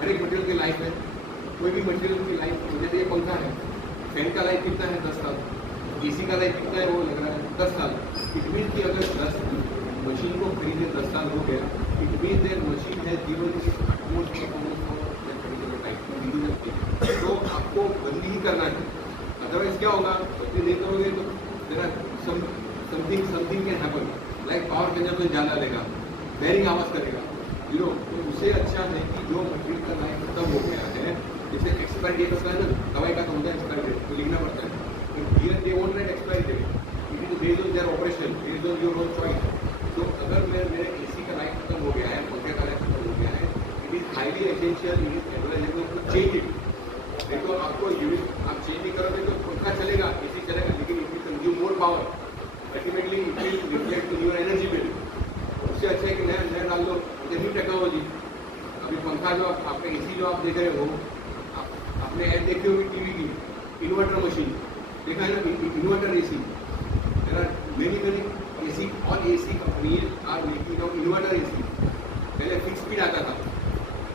हर एक मटेरियल की लाइफ है, कोई भी मटेरियल की लाइफ, जैसे ये पंखा है, फैन का लाइफ कितना है 10 साल, AC का लाइफ कितना है वो लग रहा है 10 साल। इट मीन कि अगर 10 मशीन को खरीदे 10 साल हो गया, इट मीन दैट मशीन है जीवन मोस्ट टाइप। तो आपको बंदी ही करना है, अदरवाइज क्या होगा, बंदी नहीं करोगे तो there are something can happen, like power consumption ज़्यादा लेगा, बेरिंग आवाज़ करेगा, तो उससे अच्छा है कि जो मटेरियल का लाइफ खत्म हो गया है, जैसे एक्सपायरी डेट होता है ना, दवाई का तो होता है एक्सपायरी डेट, तो लिखना पड़ता है, तो here they won't write expiry date, it is based on their operation, based on your own choice. तो अगर मेरे AC का लाइफ खत्म हो गया है, पंखे का लाइफ खत्म हो गया है, it is highly essential, it is advisable to change it. देखो आपको यूनिट आप चेंज नहीं करोगे तो पंखा चलेगा, AC चलेगा, लेकिन it will consume more power, ultimately it will reflect in your energy bill. उससे अच्छा है कि नया डाल दो न्यू टेक्नोलॉजी। अभी पंखा जो आपका AC जो आप देख रहे हो, आपने ऐड देखी होगी TV की, इन्वर्टर मशीन देखा है ना, inverter AC। There are many AC, all AC companies are making now inverter AC। पहले फिक्स स्पीड आता था,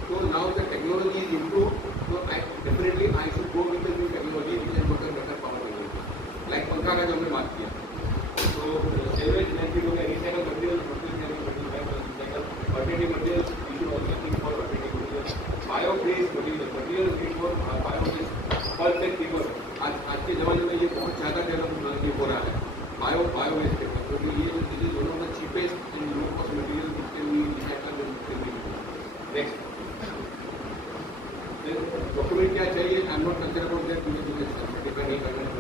तो now the technology is improve, तो definitely I should go with the new technology which is better power technology, like पंखा का जो हमने बात किया। तो सेवेज लैंडफिल हो गया, recycle material, alternative materials, we should also think for alternative materials, bio-based materials need for bio-based pulp and paper। आज के ज़माने में ये बहुत ज़्यादा डेवलप हो रहा है, bio-based paper, क्योंकि ये चीज़ें दोनों में cheapest and low cost material can be recycled and can be used। Next, then document क्या चाहिए? I am not concerned about that, मुझे सर्टिफाई नहीं करना है।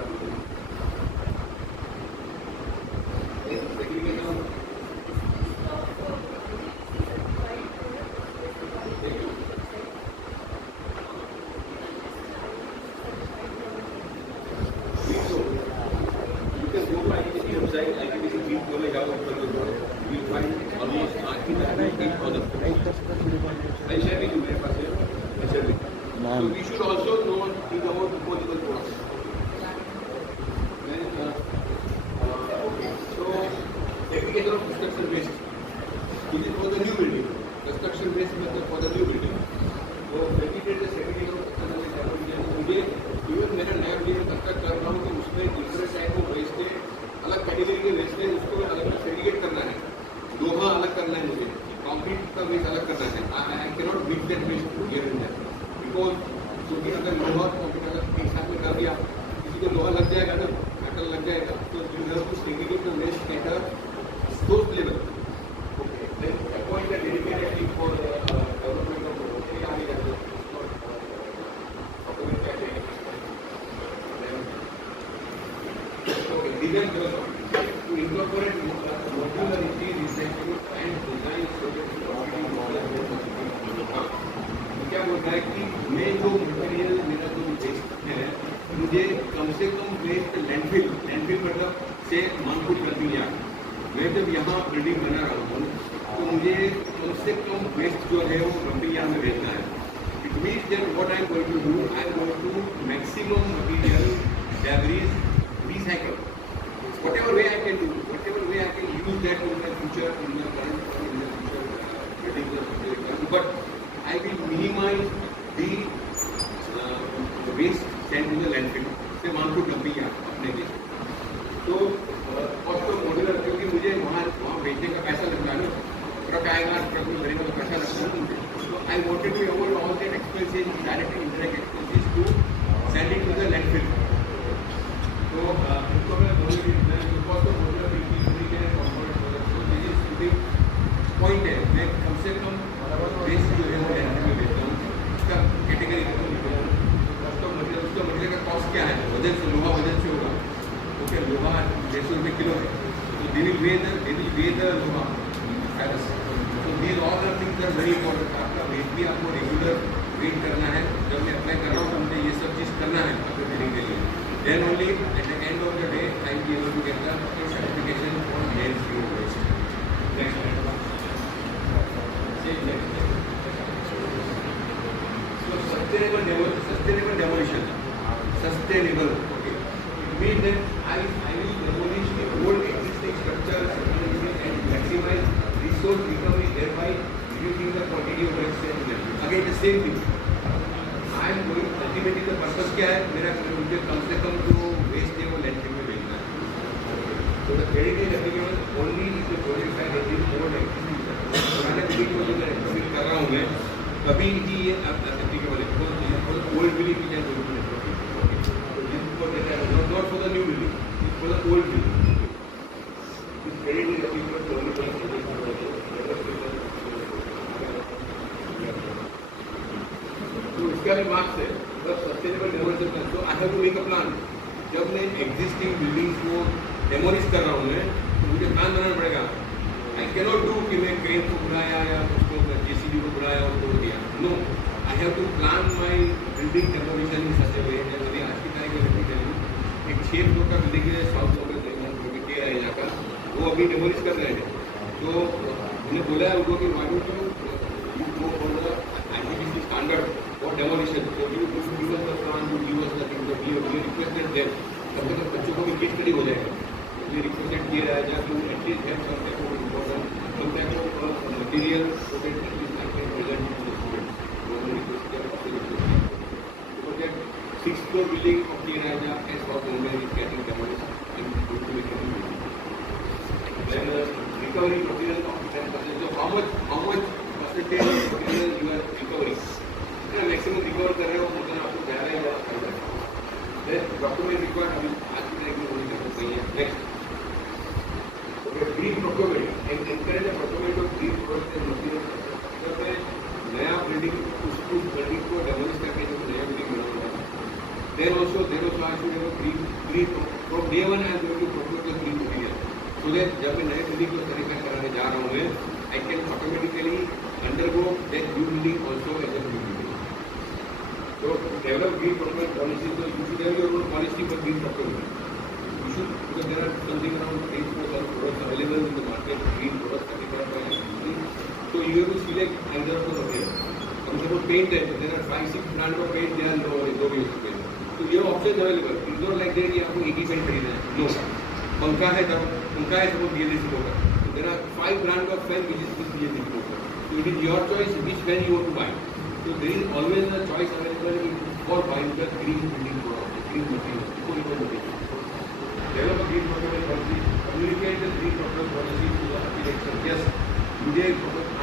So we should also know think about disposable products. Okay. So application of construction waste. This is for the new building. Construction waste method for the new building. So facilitate the segregation of construction waste. मुझे even मेरा नया building construct कर रहा हूँ because क्योंकि अगर लोहा अगर एक साथ में कर दिया, किसी को लोहा लग जाएगा ना, मेटल लग जाएगा, तो you have to segregate the waste at a source level. Okay, then appoint a dedicated team for development of road. ये आगे जाके okay, design philosophy to incorporate modularity, recycling and design solution. क्या बोलता है कि मैं जो मटेरियल मेरा जो वेस्ट है, मुझे कम से कम वेस्ट लैंडफिल मतलब से मानपुर कर दिया. मैं जब यहाँ बिल्डिंग बना रहा हूँ तो मुझे कम से कम वेस्ट जो है वो रंपिया में भेजना है. It means that what I am going to do, I am going to maximum material debris recycle. Whatever way I can do, whatever way I can use that in my future, in my current or in my future building, but I will minimize the waste sent to the landfill. से Manpur dumping अपने लिए. तो cost of modular, क्योंकि मुझे वहाँ बेचने का पैसा लगता है ना, ट्रक आएगा, ट्रक में भरेगा तो पैसा लगता है ना मुझे. तो I wanted to avoid all that expenses, direct and indirect expenses to send it to the landfill. तो इसको मैं बोलूँगी कॉस्ट ऑफ मॉड्यूलर पॉइंट है. मैं कम से कम वेस्ट जो है वो लैंडफिल में बेचता हूँ. उसका कैटेगरी कॉस्ट ऑफ मटेरियल, उसका मटेरियल का कॉस्ट क्या है, वजन से, लोहा वजन से होगा. ओके, लोहा 150 रुपये किलो है, तो दे विल वे द लोहा फेरस. तो these all are things are very important. आपका वेट भी आपको रेगुलर वेट करना है. जब मैं अप्लाई कर रहा हूँ तो मुझे ये सब चीज़ करना है अपने बिल्डिंग के लिए. Then only at the end of the day I will be able to get the certification for net zero waste. Next slide. So sustainable demolition. Sustainable. Okay. It means that I will demolish the old existing structures and maximize resource recovery, thereby reducing the quantity of waste and energy. Again the same thing. I am going ultimately the purpose क्या है मेरा, मुझे कम से कम जो waste है वो landfill में भेजना है. तो the credit applicable only if the project है इज मोर एक्टिविटी. पुराने बिल्डिंग को जो मैं एक्टिविटी कर रहा हूँ मैं, कभी ही ये एप्लीकेबल है. ओल्ड बिल्डिंग की जैसे not for the new building, for the old building. Credit is applicable. इसका भी मार्क्स है बस सस्टेनेबल डेमोलिशन प्लान. तो I have to make a plan. जब मैं एग्जिस्टिंग बिल्डिंग्स को डेमोलिश कर रहा हूँ मैं, तो मुझे प्लान बनाना पड़ेगा. आई कैन नॉट डू कि मैं क्रेन को बुलाया या उसको जेसीबी को बुलाया और तोड़ दिया. No, I have to plan my building demolition in such a way. जैसे आज की तारीख में एक 6 फ्लोर का बिल्डिंग है साउथ के एरिया का, वो अभी डेमोलिश कर रहे हैं. तो उन्हें बोला है उनको कि why don't you go for the IGBC standard for demolition. So you give us the plan, you give us the thing that we requested them. तब तक बच्चों को भी केस स्टडी हो जाएगा. ये रिक्वेस्टेड किया जाएगा कि at least have some type of important, some type of material so that it is I can present to the student. वो रिक्वेस्ट किया था. So that 6th floor building of the Raja as of Mumbai is getting demolished and going to be continued. Then recovery material of 10%. So how much percentage of material you are recovering? Maximum recover कर रहे हो मतलब आपको ज़्यादा ही ज़्यादा फायदा है. Document required अभी आज की तारीख में होनी चाहिए. Next, green procurement and encourage procurement of green products and material. जब मैं नया बिल्डिंग उस बिल्डिंग को डेमोलिश करके जो नया बिल्डिंग बनाऊंगा, then also I should green from day one I am going to procure the green material. So that जब मैं नए बिल्डिंग को तरीका कराने जा रहा हूँ मैं, I can automatically undergo that new building also as a new building. So develop green procurement policy. So you should have your own policy for green procurement. You should, because there are something around 8,000 products available in the market, green products certified by IGBC. So you have to select either of the material. For example, paint है, there are 5-6 brand of paint, they are low use paint. So you have options available. It's not like that कि आपको एक ही paint खरीदना है. No. पंखा है तब पंखा है सब BLDC होगा. So there are 5 brand of fan which is BLDC होगा. So it is your choice which fan you want to buy. So there is always a choice available for buying the green building product, green material, eco material. Develop a green procurement policy. Communicate the green procurement policy to the architect. Yes, मुझे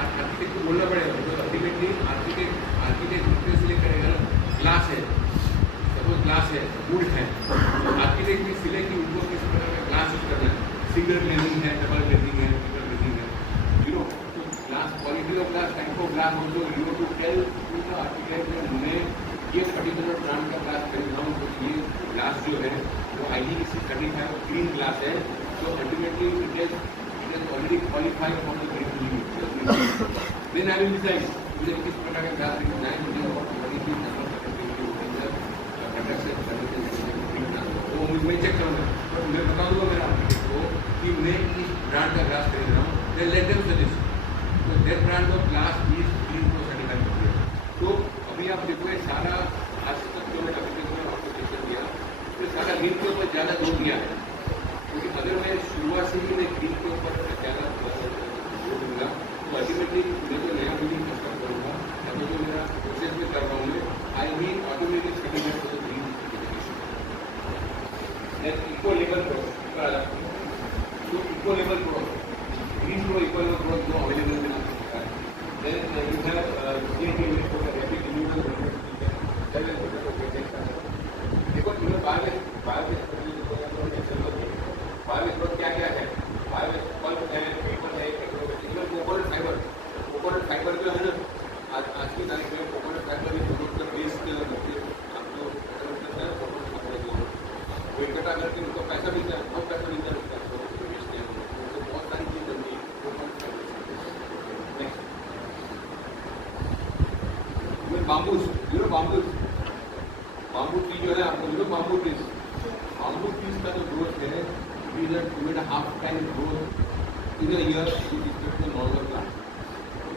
architect को बोलना पड़ेगा because ultimately architect request ले करेगा ना. ये particular brand का glass खरीद रहा हूँ, तो ये ग्लास जो है वो IG635 ग्रीन ग्लास है, तो ultimately it is already qualified for the green limit. Then I will decide मुझे किस प्रकार का ग्लास खरीदना है, मुझे बड़ी चीज वो मैं चेक करूँगा, तो मैं बता दूँगा मेरा आर्किटेक्ट को कि मैं इस ब्रांड का ग्लास खरीद रहा हूँ, देन लेट देम सजेस्ट, तो that brand of glass is green pro certified होती है। तो अभी आप देखो ये सारा आज तक जो मैं एप्लीकेशन में आपको सेशन दिया, तो सारा ग्रीन के ऊपर ज़्यादा जोर दिया है, क्योंकि अगर मैं शुरुआत से ही मैं ग्रीन के ऊपर ज़्यादा जोर दूँगा तो अल्टीमेटली मैं जो नया बिल्डिंग कंस्ट्रक्ट करूँगा या तो जो मेरा प्रोसेस में कर रहा हूँ मैं, I be automatic certificate for the green certification. Eco level product, तो eco level product, green pro eco level product जो अवेलेबल है then you have GNT unit for the rapid renewable energy that will put the project देखो इनमें biowaste क्या क्या है, biowaste pulp है, paper है, इवन कोकोनट फाइबर जो है ना, आज की तारीख में कोकोनट फाइबर की जरूरत का बेस के आपको इकट्ठा करके उनको पैसा मिलता है, बहुत पैसा मिलता है उसका, तो बेचते हैं, तो बहुत सारी चीज़ बनती है coconut fibre. Bamboos, bamboo tree जो है आपको बाम्बू ट्रीज का जो ग्रोथ है it is half time growth in a year with respect to normal plant.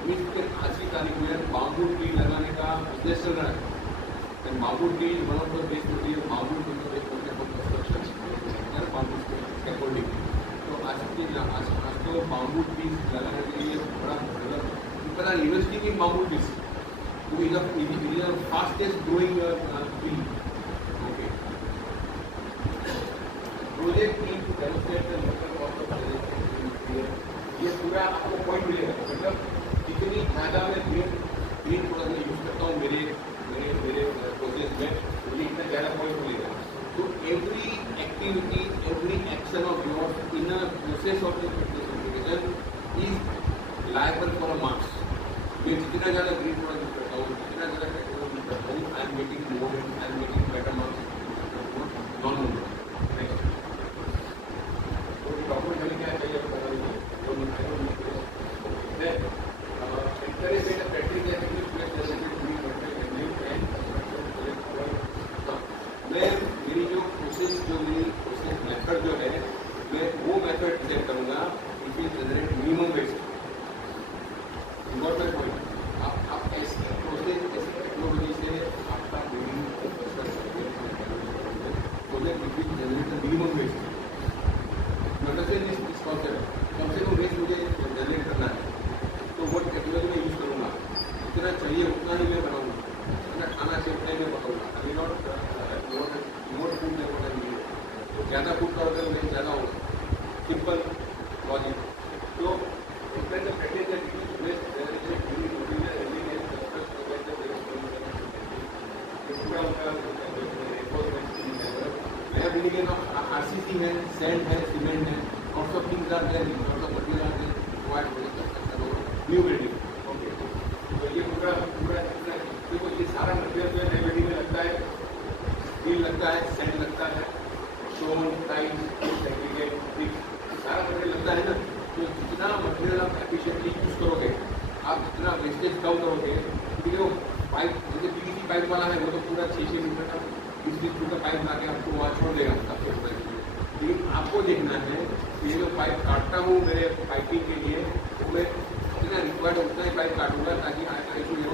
Means के आज की तारीख में बाम्बू ट्री लगाने का बिजनेस चल रहा है, and bamboo tree one of the best होती है, बाम्बू ट्री का बेस्ट होता है फॉर कंस्ट्रक्शन, बाम्बू स्कैफोल्डिंग। तो आज तो बाम्बू ट्रीज लगाने के लिए बड़ा पता investing in bamboo trees is the fastest growing tree. Okay. Project team to demonstrate the local cost of project. ये पूरा आपको पॉइंट मिलेगा, मतलब जितनी ज़्यादा मैं ग्रीन प्रोडक्ट में यूज़ करता हूँ मेरे प्रोसेस में, मुझे इतना ज़्यादा पॉइंट मिलेगा। तो every activity, every action of yours in a process of the certification is liable for a marks. मैं जितना ज़्यादा ग्रीन प्रोडक्ट यूज करता हूँ, जितना ज़्यादा टेक्नोलॉजी यूज करता हूँ, आई am getting more and I am getting better marks non more. Next तो डॉक्यूमेंट हमें क्या चाहिए आपको बता दीजिए, मैं मेरी जो प्रोसेस मेथड जो है मैं वो मेथड डिजाइन करूँगा it will generate minimum waste. आप ऐसी प्रोसेस, ऐसी टेक्नोलॉजी से आपका बिल्डिंग जनरेट मिनिमम वेस्ट, मतलब से इस कॉन्सेप्ट कम से कम वेस्ट मुझे जनरेट करना है, तो वो टेक्नोलॉजी में यूज़ करूँगा, जितना चाहिए उतना ही मैं बनाऊँगा, जितना खाना चाहिए उतना ही मैं बनाऊँगा। अभी नॉट फूड में होता है, तो ज़्यादा फूड का ऑर्डर नहीं ज़्यादा होगा, सिंपल लॉजिक। तो RCC है, सैंड है, सीमेंट है, और सब थिंग्स आर देयर, और सब मटेरियल आर देयर, प्रोवाइड हो जाता है न्यू बिल्डिंग। ओके, तो ये पूरा देखो ये सारा मटेरियल जो है नई बिल्डिंग में लगता है, स्टील लगता है, सैंड लगता है, स्टोन, टाइल्स, एग्रीगेट, सारा मटेरियल लगता है ना। तो जितना मटेरियल आप एफिशिएंटली यूज करोगे, आप जितना वेस्टेज कम करोगे, क्योंकि वो पाइप जैसे PVC पाइप वाला है वो तो पूरा 6-6 मीटर का 20 फुट का पाइप ला के आपको वहाँ छोड़ देगा आपके ऊपर। लेकिन आपको देखना है कि ये जो पाइप काटता हूँ मेरे पाइपिंग के लिए, तो मैं जितना रिक्वायर्ड उतना ही पाइप काटूंगा ताकि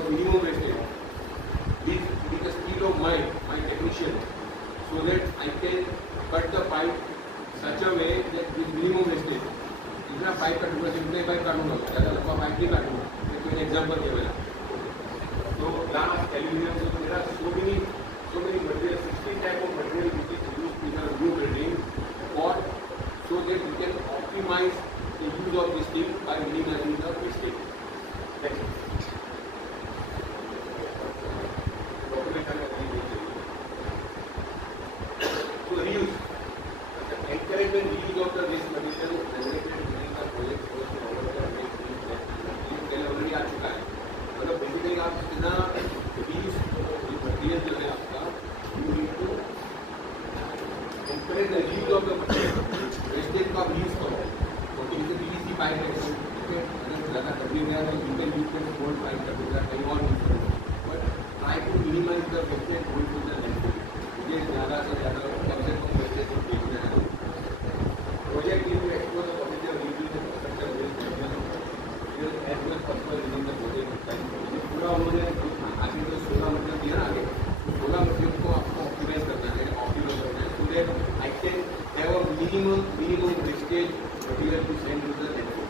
minimum wastage with the skill of my technician, so that I can cut the pipe such a way that with minimum wastage. जितना पाइप काटूंगा जितने पाइप काटूंगा, ज़्यादा लंबा पाइप नहीं काटूंगा। तो एग्जाम्पल है मेरा, तो glass, aluminium, so there are so many materials, 16 type of material which is used in a new building, or so that we can optimize the use of this thing by minimizing the wastage. Next. So reuse, encouragement reuse of the waste material generated during the project was already आ चुका है। मतलब basically आप जितना reuse material जो minimise the wastage going to the landfill. मुझे ज़्यादा से ज़्यादा कम से कम वेस्टेज को देखना है। Project in to explore the possible reuse and construction waste as well as possible within the project time. पूरा उन्होंने आगे जो 16 मतलब दिया ना, आगे 16 मतलब को आपको ऑप्टिमाइज करना है, ऑप्टिमाइज करना है, so that I can have a minimum wastage material to send to the landfill.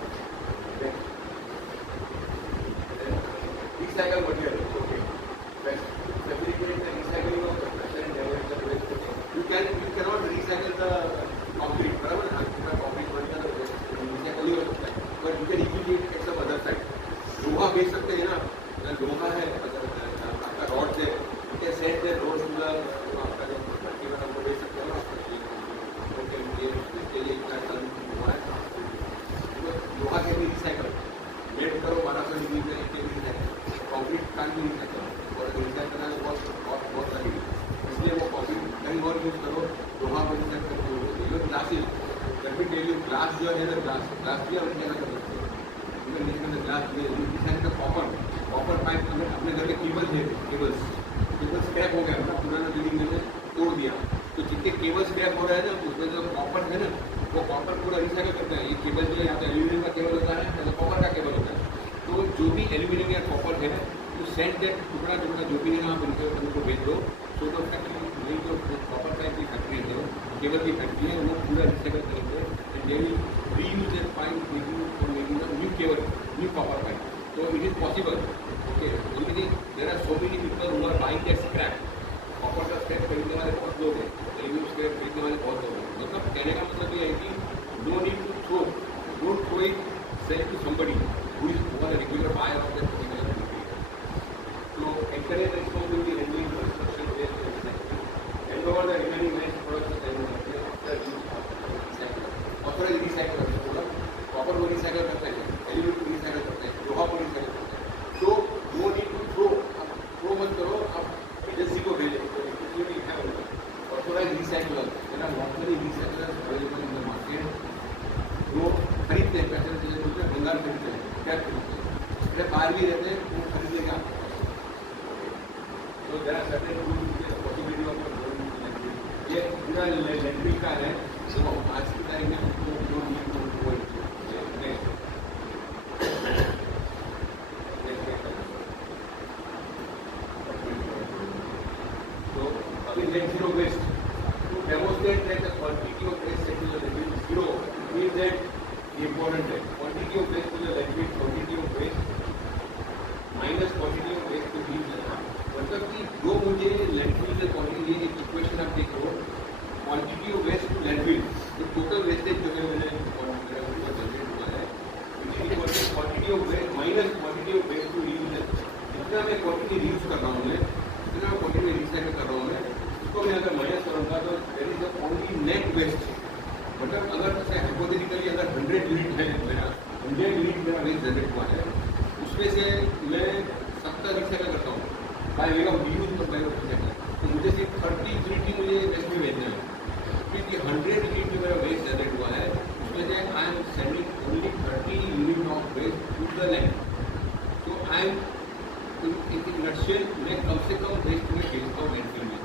Recycle material, okay. Fabricate the recycling of construction and develop the waste. You cannot recycle the concrete, बराबर ना? आपका concrete material recycle ही हो सकता है, but you can use it at some other side. लोहा बेच सकते हैं ना? अगर लोहा है, अगर आपका rods है, you can send the rods to the आपका जो मट्टी में आपको बेच सकते हो ना? Okay, इसके लिए इतना टन लोहा है, लोहा के भी recycle. लेट करो 1200 डिग्री पे इसके भी recycle. कॉन्क्रीट कान भी नहीं सकता और रिसाइकल करना बहुत लगेगी, इसलिए वो कॉन्क्रीट कहीं और यूज़ करो, लोहा को रिसाइकल करते हो। ग्लासेस, जब भी डेली ग्लास जो है ना, ग्लास भी हम क्या कर सकते हैं, ग्लास रिसाइकल का कॉपर पाइप अपने घर के केबल्स है, केबल स्क्रैप हो गया, पुराना बिल्डिंग में तोड़ दिया, तो जितने केबल स्क्रैप हो रहा है ना, उसमें जो कॉपर है ना, वो कॉपर पूरा रिसाइकल करता है। ये केबल जो यहाँ पे एल्यूमिनियम का केबल होता है, तो कॉपर का केबल होता है, तो जो भी एल्यूमिनियम या कॉपर है तो सेंड दैट टुकड़ा जो भी है आप उनको भेज दो। तो फैक्ट्री वही जो कॉपर टाइप की फैक्ट्री है, केबल की फैक्ट्री है, वो पूरा रिसाइकल करेंगे and they will reuse that pipe making new cable, new copper pipe. तो it is possible. Okay, only there are so many people who are buying that scrap. Copper का scrap खरीदने वाले बहुत लोग हैं, एल्यूमिनियम स्क्रैप खरीदने वाले बहुत लोग हैं। मतलब कहने का मतलब ये है कि no need to throw, don't throw it, sell to somebody who is a regular buyer of that particular material. So encourage responsibility handling construction waste and recycling. Empower the remaining waste products and material after use of recycle. Authorize recycle करते हैं, copper को recycle करते हैं, aluminium को recycle करते हैं, लोहा को रिसाइकल करते हैं। So no need to throw मत करो, आप एजेंसी को भेजें, तो इसलिए क्या होगा? Authorize recycler. There are not many recyclers available in the market. वो खरीदते हैं, पैसे से बोलते हैं, भंगार खरीदते हैं, क्या खरीदते हैं, अरे बाहर भी रहते हैं, वो खरीद लेगा। तो जरा सर्टेन पॉसिबिलिटी ऑफ ये पूरा लैंडफिल का है, तो आज की तारीख में तो अभी net zero waste to demonstrate that the quantity of waste settle in zero means that important है quantity of waste to the landfill, quantity of waste minus quantity of waste to leave landfill। मतलब कि जो मुझे landfill से quantity ये equation आप देख लो, quantity of waste to landfill, तो टोटल वेस्टेज जो है मैंने जनरेट हुआ है, quantity of waste minus quantity of waste to leave landfill। जितना मैं क्वांटिटी यूज कर रहा हूँ मैं, जितना क्वांटिटी रिसाइकल कर रहा हूँ मैं, उसको मैं अगर माइनस करूँगा तो there is a only net waste. मतलब अगर जैसे हाइपोथेटिकली अगर 100 यूनिट है, मेरा 100 यूनिट मेरा वेस्ट जनरेट हुआ है, उसमें से मैं 70 रिसाइकल करता हूँ बाय वे ऑफ रीयूज और बाय वे ऑफ रिसाइकल, तो मुझे सिर्फ 30 यूनिट ही मुझे वेस्ट में भेजना है। क्योंकि 100 यूनिट में मेरा वेस्ट जनरेट हुआ है, उसमें से I am sending only 30 unit of waste to the land. तो आई एम इन नटशेल मैं कम से कम वेस्ट में भेजता हूँ लैंडफिल में,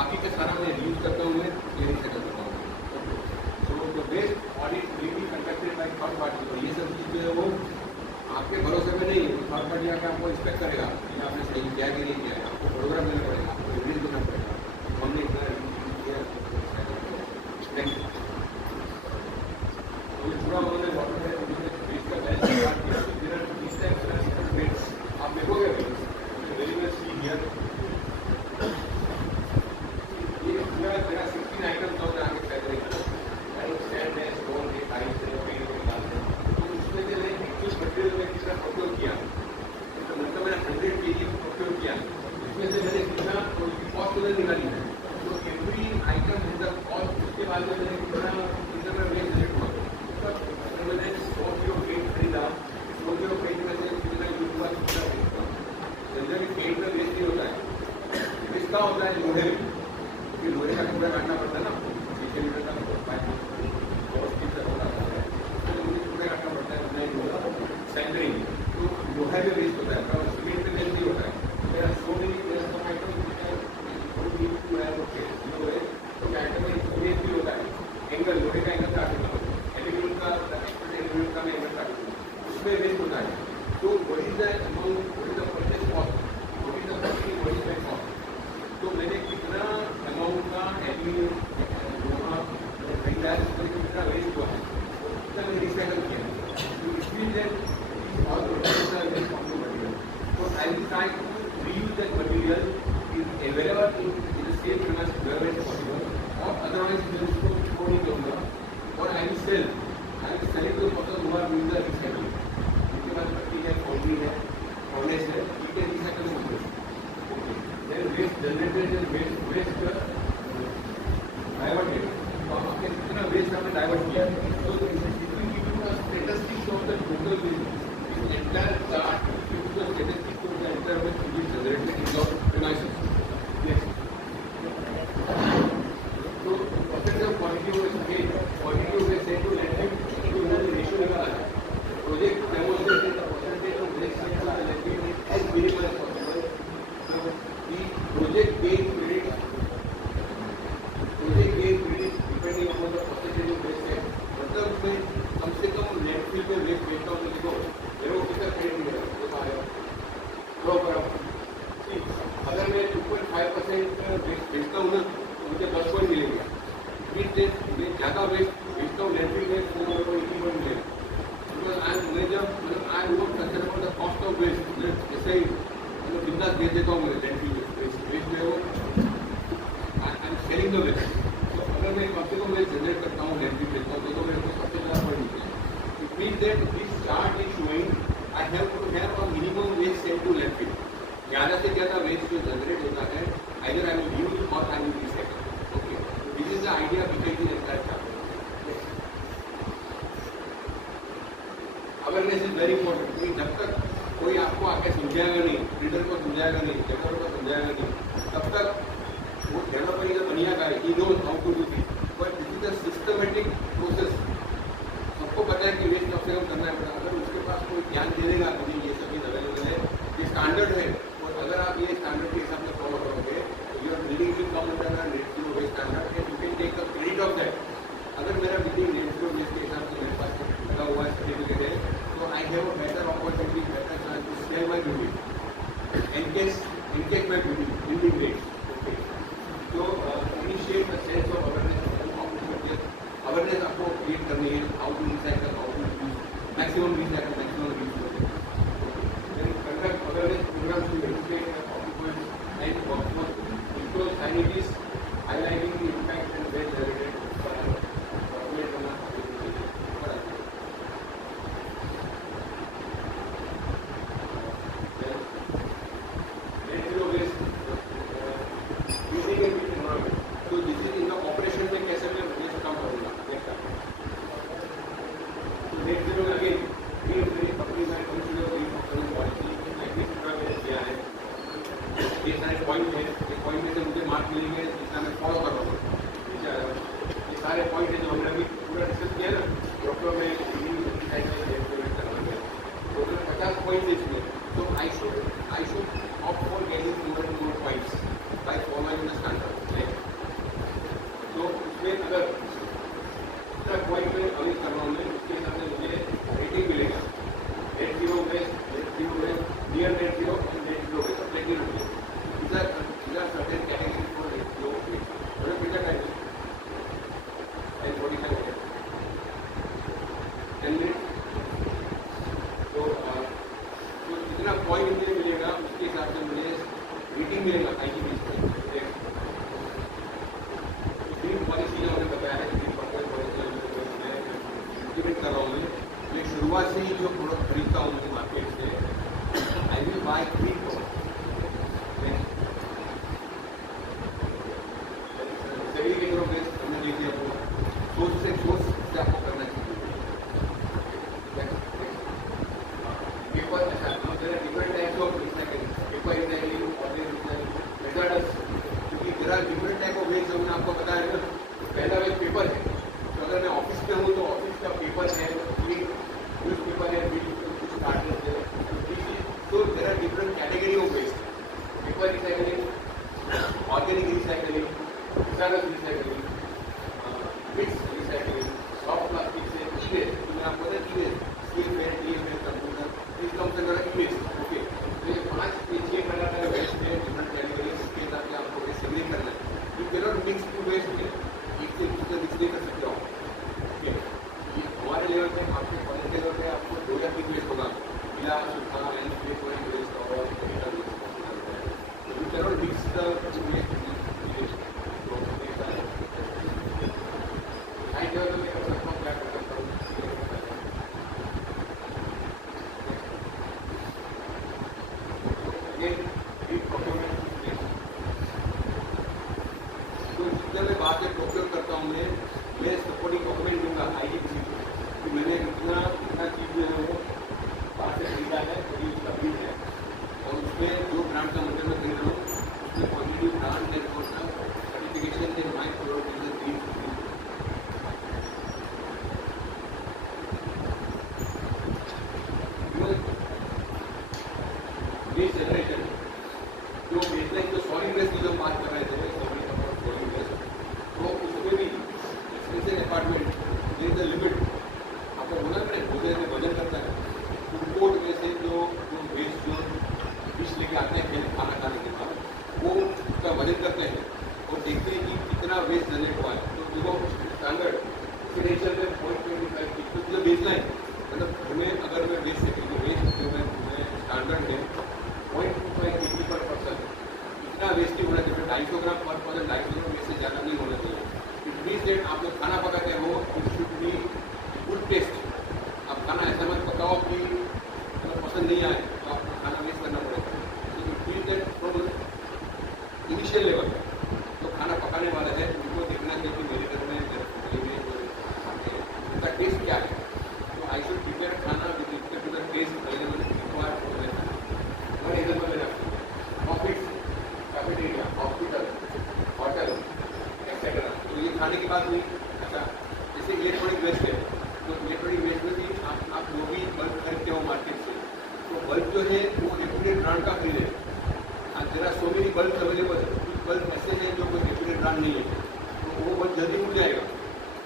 बाकी का सारा मैं रीयूज करता हूँ, मैं ये रिसाइकल करता हूँ। तो waste audit will be conducted by third party. और ये सब चीज़ जो है वो आपके भरोसे में नहीं है, थर्ड पार्टी आकर आपको इंस्पेक्ट करेगा कि आपने सही किया कि नहीं किया है, आपको प्रोग्राम देना पड़ेगा, आपको रिलीज देना पड़ेगा। हमने इतना किया नेक्स्ट तो पूरा उन्होंने वाटर है वेस्ट का बैलेंस आप देखोगे वेरी वेल सी हियर, ये पूरा तेरा 16 आइटम्स होने आगे फैब्रिक सैंड है, स्टोन है, टाइल्स है, पेंट निकालते हैं, तो उसमें से मैंने एक्चुअल मटेरियल में कितना प्रोक्योर किया, तो मतलब मैंने 100 kg प्रोक्योर किया, उसमें से मैंने कितना कॉस्ट मैंने निकाली है, तो every item is the cost. उसके बाद में मैंने कितना मेरा वेस्ट जनरेट हुआ, अगर मैंने 100 किलो पेंट खरीदा, 100 किलो पेंट में से कितना यूज हुआ, कितना वेस्ट हुआ। जनरली पेंट में वेस्ट नहीं होता है, वेस्ट क्या होता है लोहे में, क्योंकि लोहे का टुकड़ा काटना पड़ता है ना, 6 मीटर का सैंडरिंग, तो लोहा में वेस्ट होता है, सीमेंट में वेस्ट नहीं होता है। मेरा 100 मिली मेरा सब आइटम सेल करना वेयर इज पॉसिबल और अदरवाइज मैं उसको छोड़ नहीं दूंगा और I will selling to person who are doing the recycling. उनके पास पट्टी है, फाउंड्री है, फर्नेस है, ठीक है, रिसाइकल होते हैं। Okay, then waste generated and waste diverted, तो आपने कितना वेस्ट आपने डाइवर्ट किया है, तो statistics of the total waste entire chart the statistics of the entire waste which is generated in your premises. Next, तो percentage of quantity of waste, quantity of waste set to landfill, तो उन्होंने ratio निकाला है। Project demonstrated the percentage of waste set to landfill as minimal as possible. So the project gain credit depending upon the percentage of waste है, मतलब मैं कम से कम landfill में वेस्ट बेचता हूँ तो देखो मेरे को कितना क्रेडिट मिलेगा, देखो आया अगर मैं 2.5% वेस्ट बेचता हूँ ना तो मुझे 10 पॉइंट मिलेंगे। मैं ज़्यादा वेस्ट बेचता हूँ लैंडफिल में तो मेरे को 80 पॉइंट मिलेगा। Because I would consider for the cost of waste, जैसे ही मतलब बिंदास बेच देता हूँ मैं लैंडफिल वेस्ट में वो I am selling the waste. तो अगर मैं कम से कम वेस्ट जनरेट करता हूँ लैंडफिल बेचता हूँ तो मेरे को सबसे ज़्यादा पॉइंट मिलेगा। It means that this chart is showing I have to have a minimum waste set to landfill. ज़्यादा से ज़्यादा वेस्ट जो जनरेट होता है आइदर आई विल यूज और I will recycle. Okay, this is the idea behind the entire chart. Awareness is very important. जब तक कोई आपको आके समझाएगा नहीं, रीडर को समझाएगा नहीं, डेवलपर को समझाएगा नहीं, तब तक वो डेवलपर इधर बनिएगा, he knows how to do this, but this is a systematic process. सबको पता है कि वेस्ट कम से कम करना है, अगर उसके पास कोई ज्ञान दे देगा कि ये सब चीज़ अवेलेबल है, ये स्टैंडर्ड है, और अगर आप ये स्टैंडर्ड के हिसाब से फॉलो करोगे तो your building will come under the net zero waste standard and you can take the credit of that. अगर मेरा बिल्डिंग नेट जीरो वेस्ट के हिसाब से मेरे पास लगा हुआ है सर्टिफिकेट है, तो I have a better opportunity, better chance to sell my building encash my building rate. Okay, तो initiate the sense of awareness. Awareness आपको क्रिएट करनी है, how to recycle, how to use maximum recycle, maximum reuse. Conduct awareness programs to educate occupants and workforce, improve signages highlighting the impact and waste generated शुरुआत से ही जो product खरीदता हूँ मुझे market से, I will buy 3 product. Segregation of waste हमने देख लिया, सोर्स से आपको करना चाहिए। Paper different types of recycling, paper recycling, organic recycling, methods, क्योंकि there are different type of waste. हमने आपको बताया ना, पहला वेस्ट पेपर है, तो अगर मैं ऑफिस में हूँ तो ऑफिस का पेपर है, न्यूज़पेपर है, कुछ कार्टून्स है, तो there are different category of waste. Paper recycling, organic recycling, designer recycling, mix recycling, soft plastic से ई-वेस्ट, तो मैं आपको बताया e-waste, steel pen, DMS, computer, इस कम से कम ई-वेस्ट। ओके, तो ये 5-6 प्रकार का वेस्ट है, डिफरेंट कैटेगरी, इसके हिसाब से आपको वेस्ट सेग्रीगेट करना है। You can not mix two waste है, एक से दूसरे मिक्स नहीं कर सकते हो। ओके, हमारे लेवल पे, आपके कॉलेज के लेवल पे आपको 2 या 3 वेस्ट होगा, गीला, सूखा, वेस्ट और you can not mix the waste. Solid waste की जो बात कर रहे थे सॉलिड वेस्ट, तो उसमें भी expensive apartment there is a limit. आपको बोला ना बोले वजन करता है फूड कोर्ट में से जो वेस्ट जो डिश लेके आते हैं खाना खाने के बाद वो उसका वजन करते हैं और देखते हैं कि कितना वेस्ट जनरेट हुआ है। तो देखो स्टैंडर्ड फिनेंशियल में 0.25 जो बेसलाइन मतलब हमें अगर मैं वेस्ट से वेस्ट जो मैं स्टैंडर्ड है 0.25 kg पर पर्सन, इतना वेस्ट नहीं होना चाहिए। 250 ग्राम पर पर्सन, 250 ग्राम वेस्ट से ज़्यादा नहीं होना चाहिए। इट मीन्स दैट आप जो खाना पकाते हो it should be good taste. आप खाना ऐसा मत पकाओ कि पसंद नहीं आए तो आपको खाना वेस्ट करना पड़ेगा। तो it means that from initial level तो खाना पकाने वाला है उनको देखना चाहिए कि मेरे घर में उसका टेस्ट क्या है। तो आई शुड प्रिपेयर खाना with respect to the taste available required for that. One example ले रखते हैं office, cafeteria, hospital, hotel etcetera. तो ये खाने की बात नहीं। अच्छा जैसे इलेक्ट्रॉनिक वेस्ट है तो इलेक्ट्रॉनिक वेस्ट में भी आप जो भी बल्ब खरीदते हो मार्केट से तो बल्ब जो है वो रेप्यूटेड ब्रांड का खरीदे। There are so many bulb available है, कुछ बल्ब ऐसे हैं जो कोई रेप्यूटेड ब्रांड नहीं है तो वो बल्ब जल्दी उड़ जाएगा।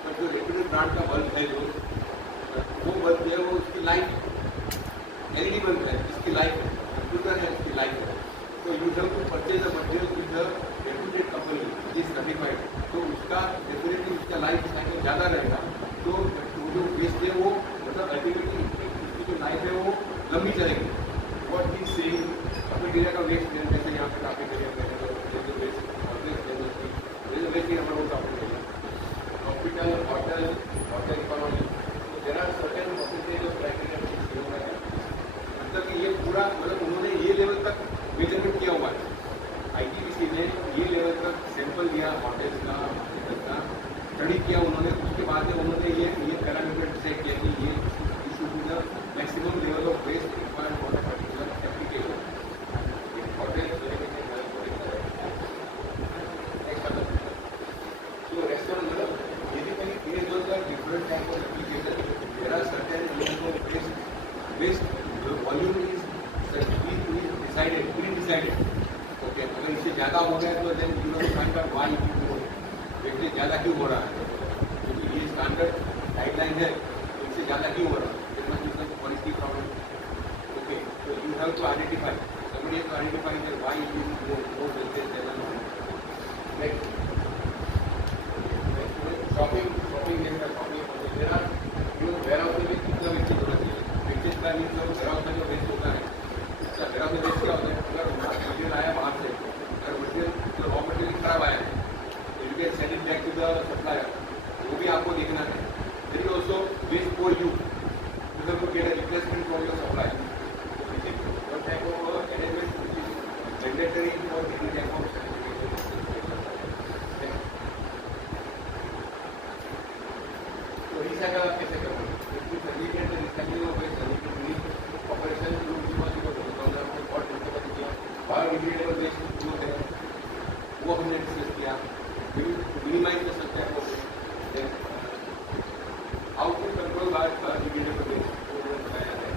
बट जो रेप्यूटेड ब्रांड का बल्ब है जो वो बल्ब जो है वो उसकी लाइफ एलईडी बल्ब है, इसकी लाइफ है, कंप्यूटर है उसकी लाइफ है। तो you have to purchase the material with the reputed company is certified. तो उसका डेफिनेटली उसका लाइफ साइकिल ज़्यादा रहेगा। तो जो वेस्ट है वो मतलब अल्टीमेटली उसकी जो लाइफ है वो लंबी चलेगी। व्हाट ही सेइंग कैफेटेरिया का वेस्ट जैसे यहाँ पे कैफेटेरिया में waste hospital, hotel economy, there are certain percentage of criteria मतलब कि ये पूरा मतलब उन्होंने ये लेवल तक मेजरमेंट किया हुआ है। ITBC ने ये लेवल तक सैंपल लिया होटल्स का स्टडी किया उन्होंने। उसके बाद में उन्होंने ये पैरामीटर डिसाइड किया कि ये issue to the maximum level of waste required for the particular application. तो रेस्टोरेंट मतलब ये भी कहीं based on the different type of application there are certain level of waste volume is decided pre decided. Okay अगर इससे ज़्यादा हो गया तो then you know find out why wastage ज़्यादा क्यों हो रहा है, क्योंकि ये स्टैंडर्ड गाइडलाइन है तो इससे ज़्यादा क्यों हो रहा है। It must be some quality problem. Okay तो you have to identify somebody has to identify that why it is more wastage than another. Next shopping जैसा shopping there are warehouse में कितना वेस्टेज होना चाहिए। Wastage का mean जो ware house में जो वेस्ट होता है उसका वेयर हाउस में वेस्ट क्या होता है। अगर मटेरियल आया बाहर से, अगर मटेरियल जो रॉ मटेरियल खराब आया है तो you can send it back to the supplier, वो भी आपको देखना है। There is also waste for you have to get a replacement from your supplier. One type of element which is mandatory for any type of recycle आप कैसे करोगे। Operation biodegradable waste जो है वो हमने डिस्कस किया, मिनिमाइज कर सकते हैं। How to control biodegradable waste वो बताया है।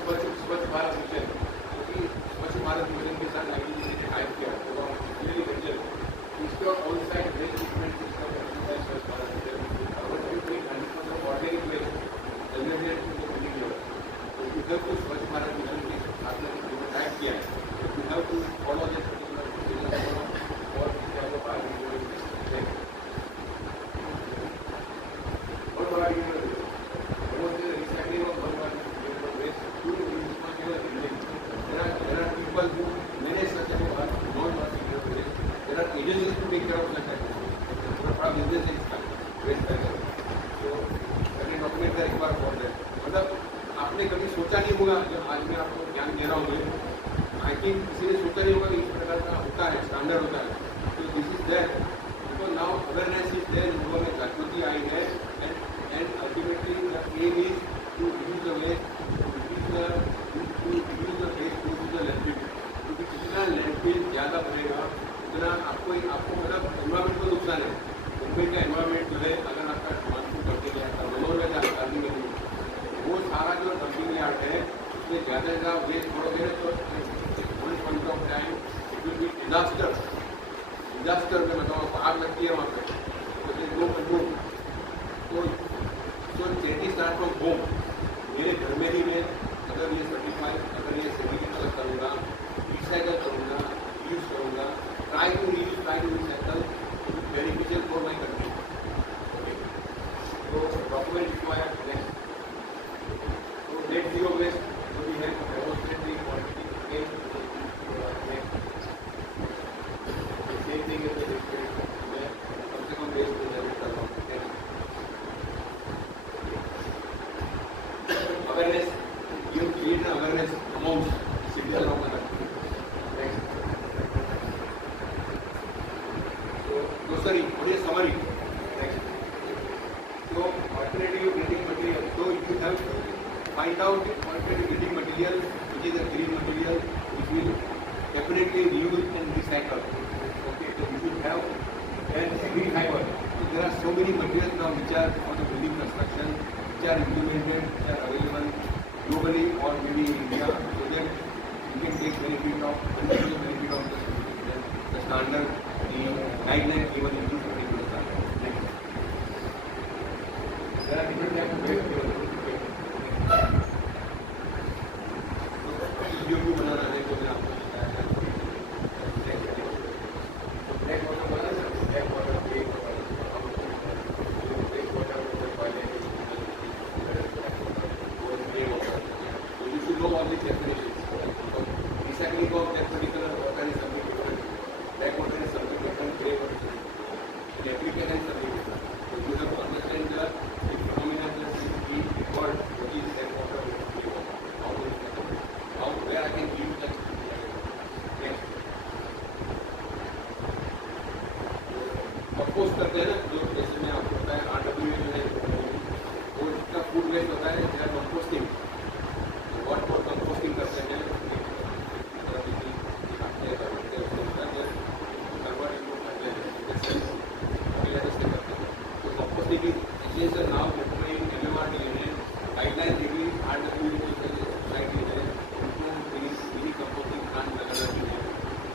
स्वच्छ भारत मिशन, क्योंकि स्वच्छ भारत मिशन के साथ ITBC ने हाइप किया तो क्लियरली मेंशन इसके और on site waste treatment system Swachh Bharat mission organic waste generated to the building level. तो इधर को स्वच्छ भारत मिशन के आपने ट्रैक किया है तो you have to follow this particular और बहुत बड़ा recycling of waste to building. There are people who manage such non working waste. There are agencies to take care of such बड़ा बिजनेस है इसका वेस्ट का। डॉक्यूमेंट का require for that मतलब आपने कभी सोचा नहीं होगा। जब आज मैं आपको ज्ञान दे रहा हूँ आई थिंक किसी ने सोचा नहीं होगा कि इस प्रकार का होता है, स्टैंडर्ड होता है। तो this is there because now awareness is there, लोगों में जागृति आई है and ultimately the aim is to reduce the waste, to reduce the waste to the landfill. क्योंकि जितना लैंडफिल ज़्यादा बढ़ेगा उतना आपको मतलब एनवायरमेंट को नुकसान है। मुंबई का एनवायरमेंट जो है अगर आपका मानसून करते गया मनोर में जहाँ शादी में वो सारा जो डंपिंग यार्ड है उसमें ज़्यादा से ज़्यादा वेस्ट छोड़ोगे तो one point of time it will be disaster में बताओ आग लगती है वहाँ पे तो नो कंट्रोल तो चैरिटी स्टार्ट फ्रॉम होम मेरे घर में ही मैं अगर ये सर्टिफाइड अगर ये सर्टिफिकेट करूँगा रिसाइकल करूँगा यूज करूँगा try to recycle beneficial for my country okay तो डॉक्यूमेंट रिक्वायर्ड नेक्स्ट तो नेट जीरो वेस्ट जो भी है demonstrate the quantity same thing is मैं कम से कम वेस्ट जनरेट कर रहा हूँ awareness, you create an awareness among city around the country. Next. So, glossary, what is summary? Next. So, alternative building material. So, you have to find out alternative building material, which is a green material, which will definitely reuse and recycle. Okay, so you should have and green fiber. So, there are so many materials now which are for the building construction. Which are implemented, which are available globally or maybe in India, so that you can take benefit of the standard, the guideline given in this particular standard. Next. There are different types of waste given. Video को बनाना है तो मैं आपको बताया black water बना है black water grey water black water पहले know all these definitions. Recycling of that particular water is something different. Black water is something different. Grey water is something different. Replica is something different. So you have to understand the phenomena that is being required. What is that water? How where I can use that. Next. Compost करते हैं ना जो जैसे मैं आपको बताया RWA जो है वो जितना फूड वेस्ट होता है वो कंपोस्टिंग what for composting करते हैं composting is now determined MMRDA ने guideline देगी RWA society ने उनको मिनी composting प्लांट लगाना चाहिए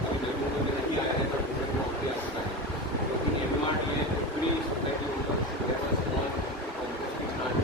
अभी जरूर में नहीं आया है पर डिसाइड हो गया है लेकिन MMRDA पूरी सोसाइटी को small composting plant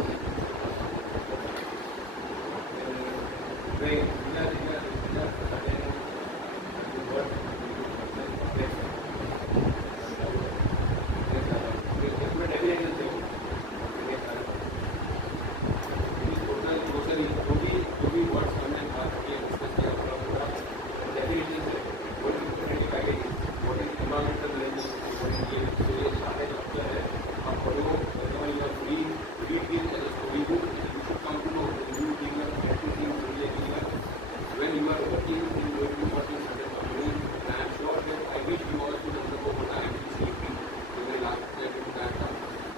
when you are working in working for this certain company, I am sure that I wish you also undergo what I am seeking in the last step in that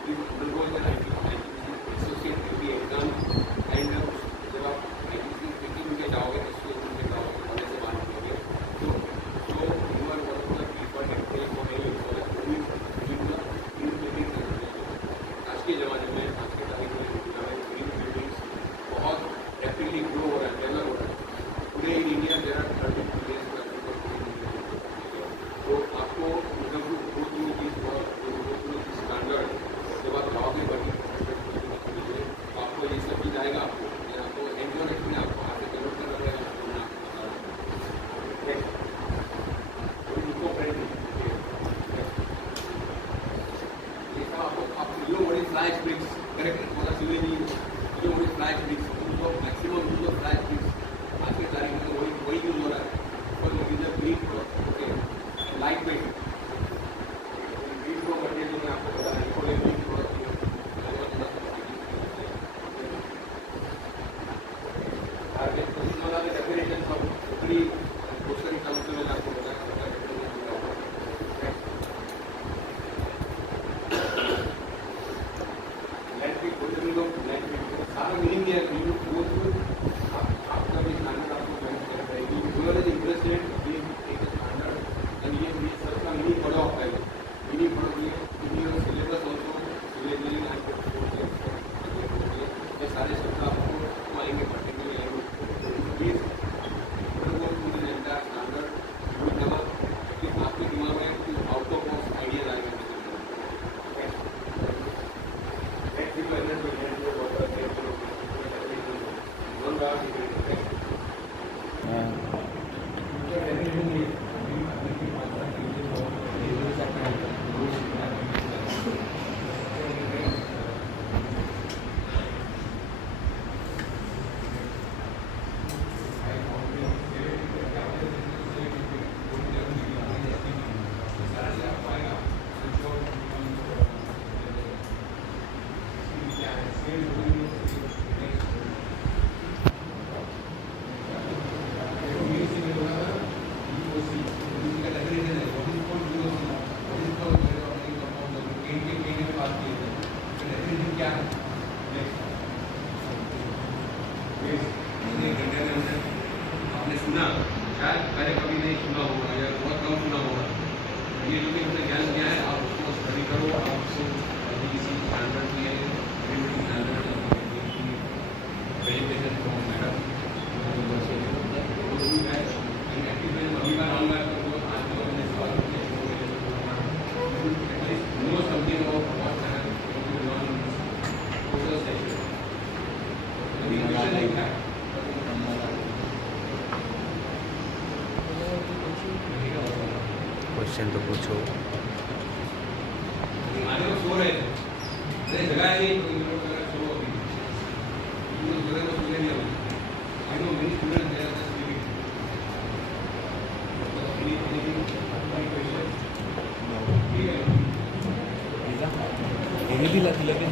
you undergo the ITC associate degree exam and जब आप ITC speaking में जाओगे associate में जाओगे होने से बात करोगे so you are one of the people that take for any for a green building आज के ज़माने में आज के तारीख में ग्रीन बिल्डिंग्स बहुत रैपिडली ग्रो हो रहा है डेवलप हो रहा है Today in India there are 30 places where people so आपको मतलब go through this standard जब आप जाओगे बड़ी आपको ये सब चीज़ आएगा आपको एंजॉय रखना आपको आगे डेवलप करना पड़ेगा इको फ्रेंडली ये सब आपको आप लो बड़ी फ्लैश ब्रिक्स करेक्ट वाला सिले नहीं लो बड़ी फ्लैश ब्रिक्स उनको maximum use of flash bricks आज के तारीख में वही यूज हो रहा है और इधर green okay light weight green को मटेरियल में आपको बता रहा है green product definition of free grocery council में आपको बताया लैंडफिल सारा मीनिंग है आपका भी standard आपको ज्वाइन कर पाएगी। Whoever is interested, please take a standard and ये सबका ये जो भी हमने ज्ञान दिया है आप उसको स्टडी करो, आप उसको अभी किसी स्टैंडर्ड में स्टैंडर्ड वेरिफिकेशन फॉर्म मैडम अभी बार आऊँगा तो वो आज तो मैंने सवाल know something of what have non total session अभी क्वेश्चन नहीं था क्वेश्चन तो पूछो। आने को सो रहे थे, अरे जगह नहीं तो इन लोगों का सो अभी तो जगह को सुनने नहीं अभी I know many students they are just leaving any question ठीक है ये भी लगी लेकिन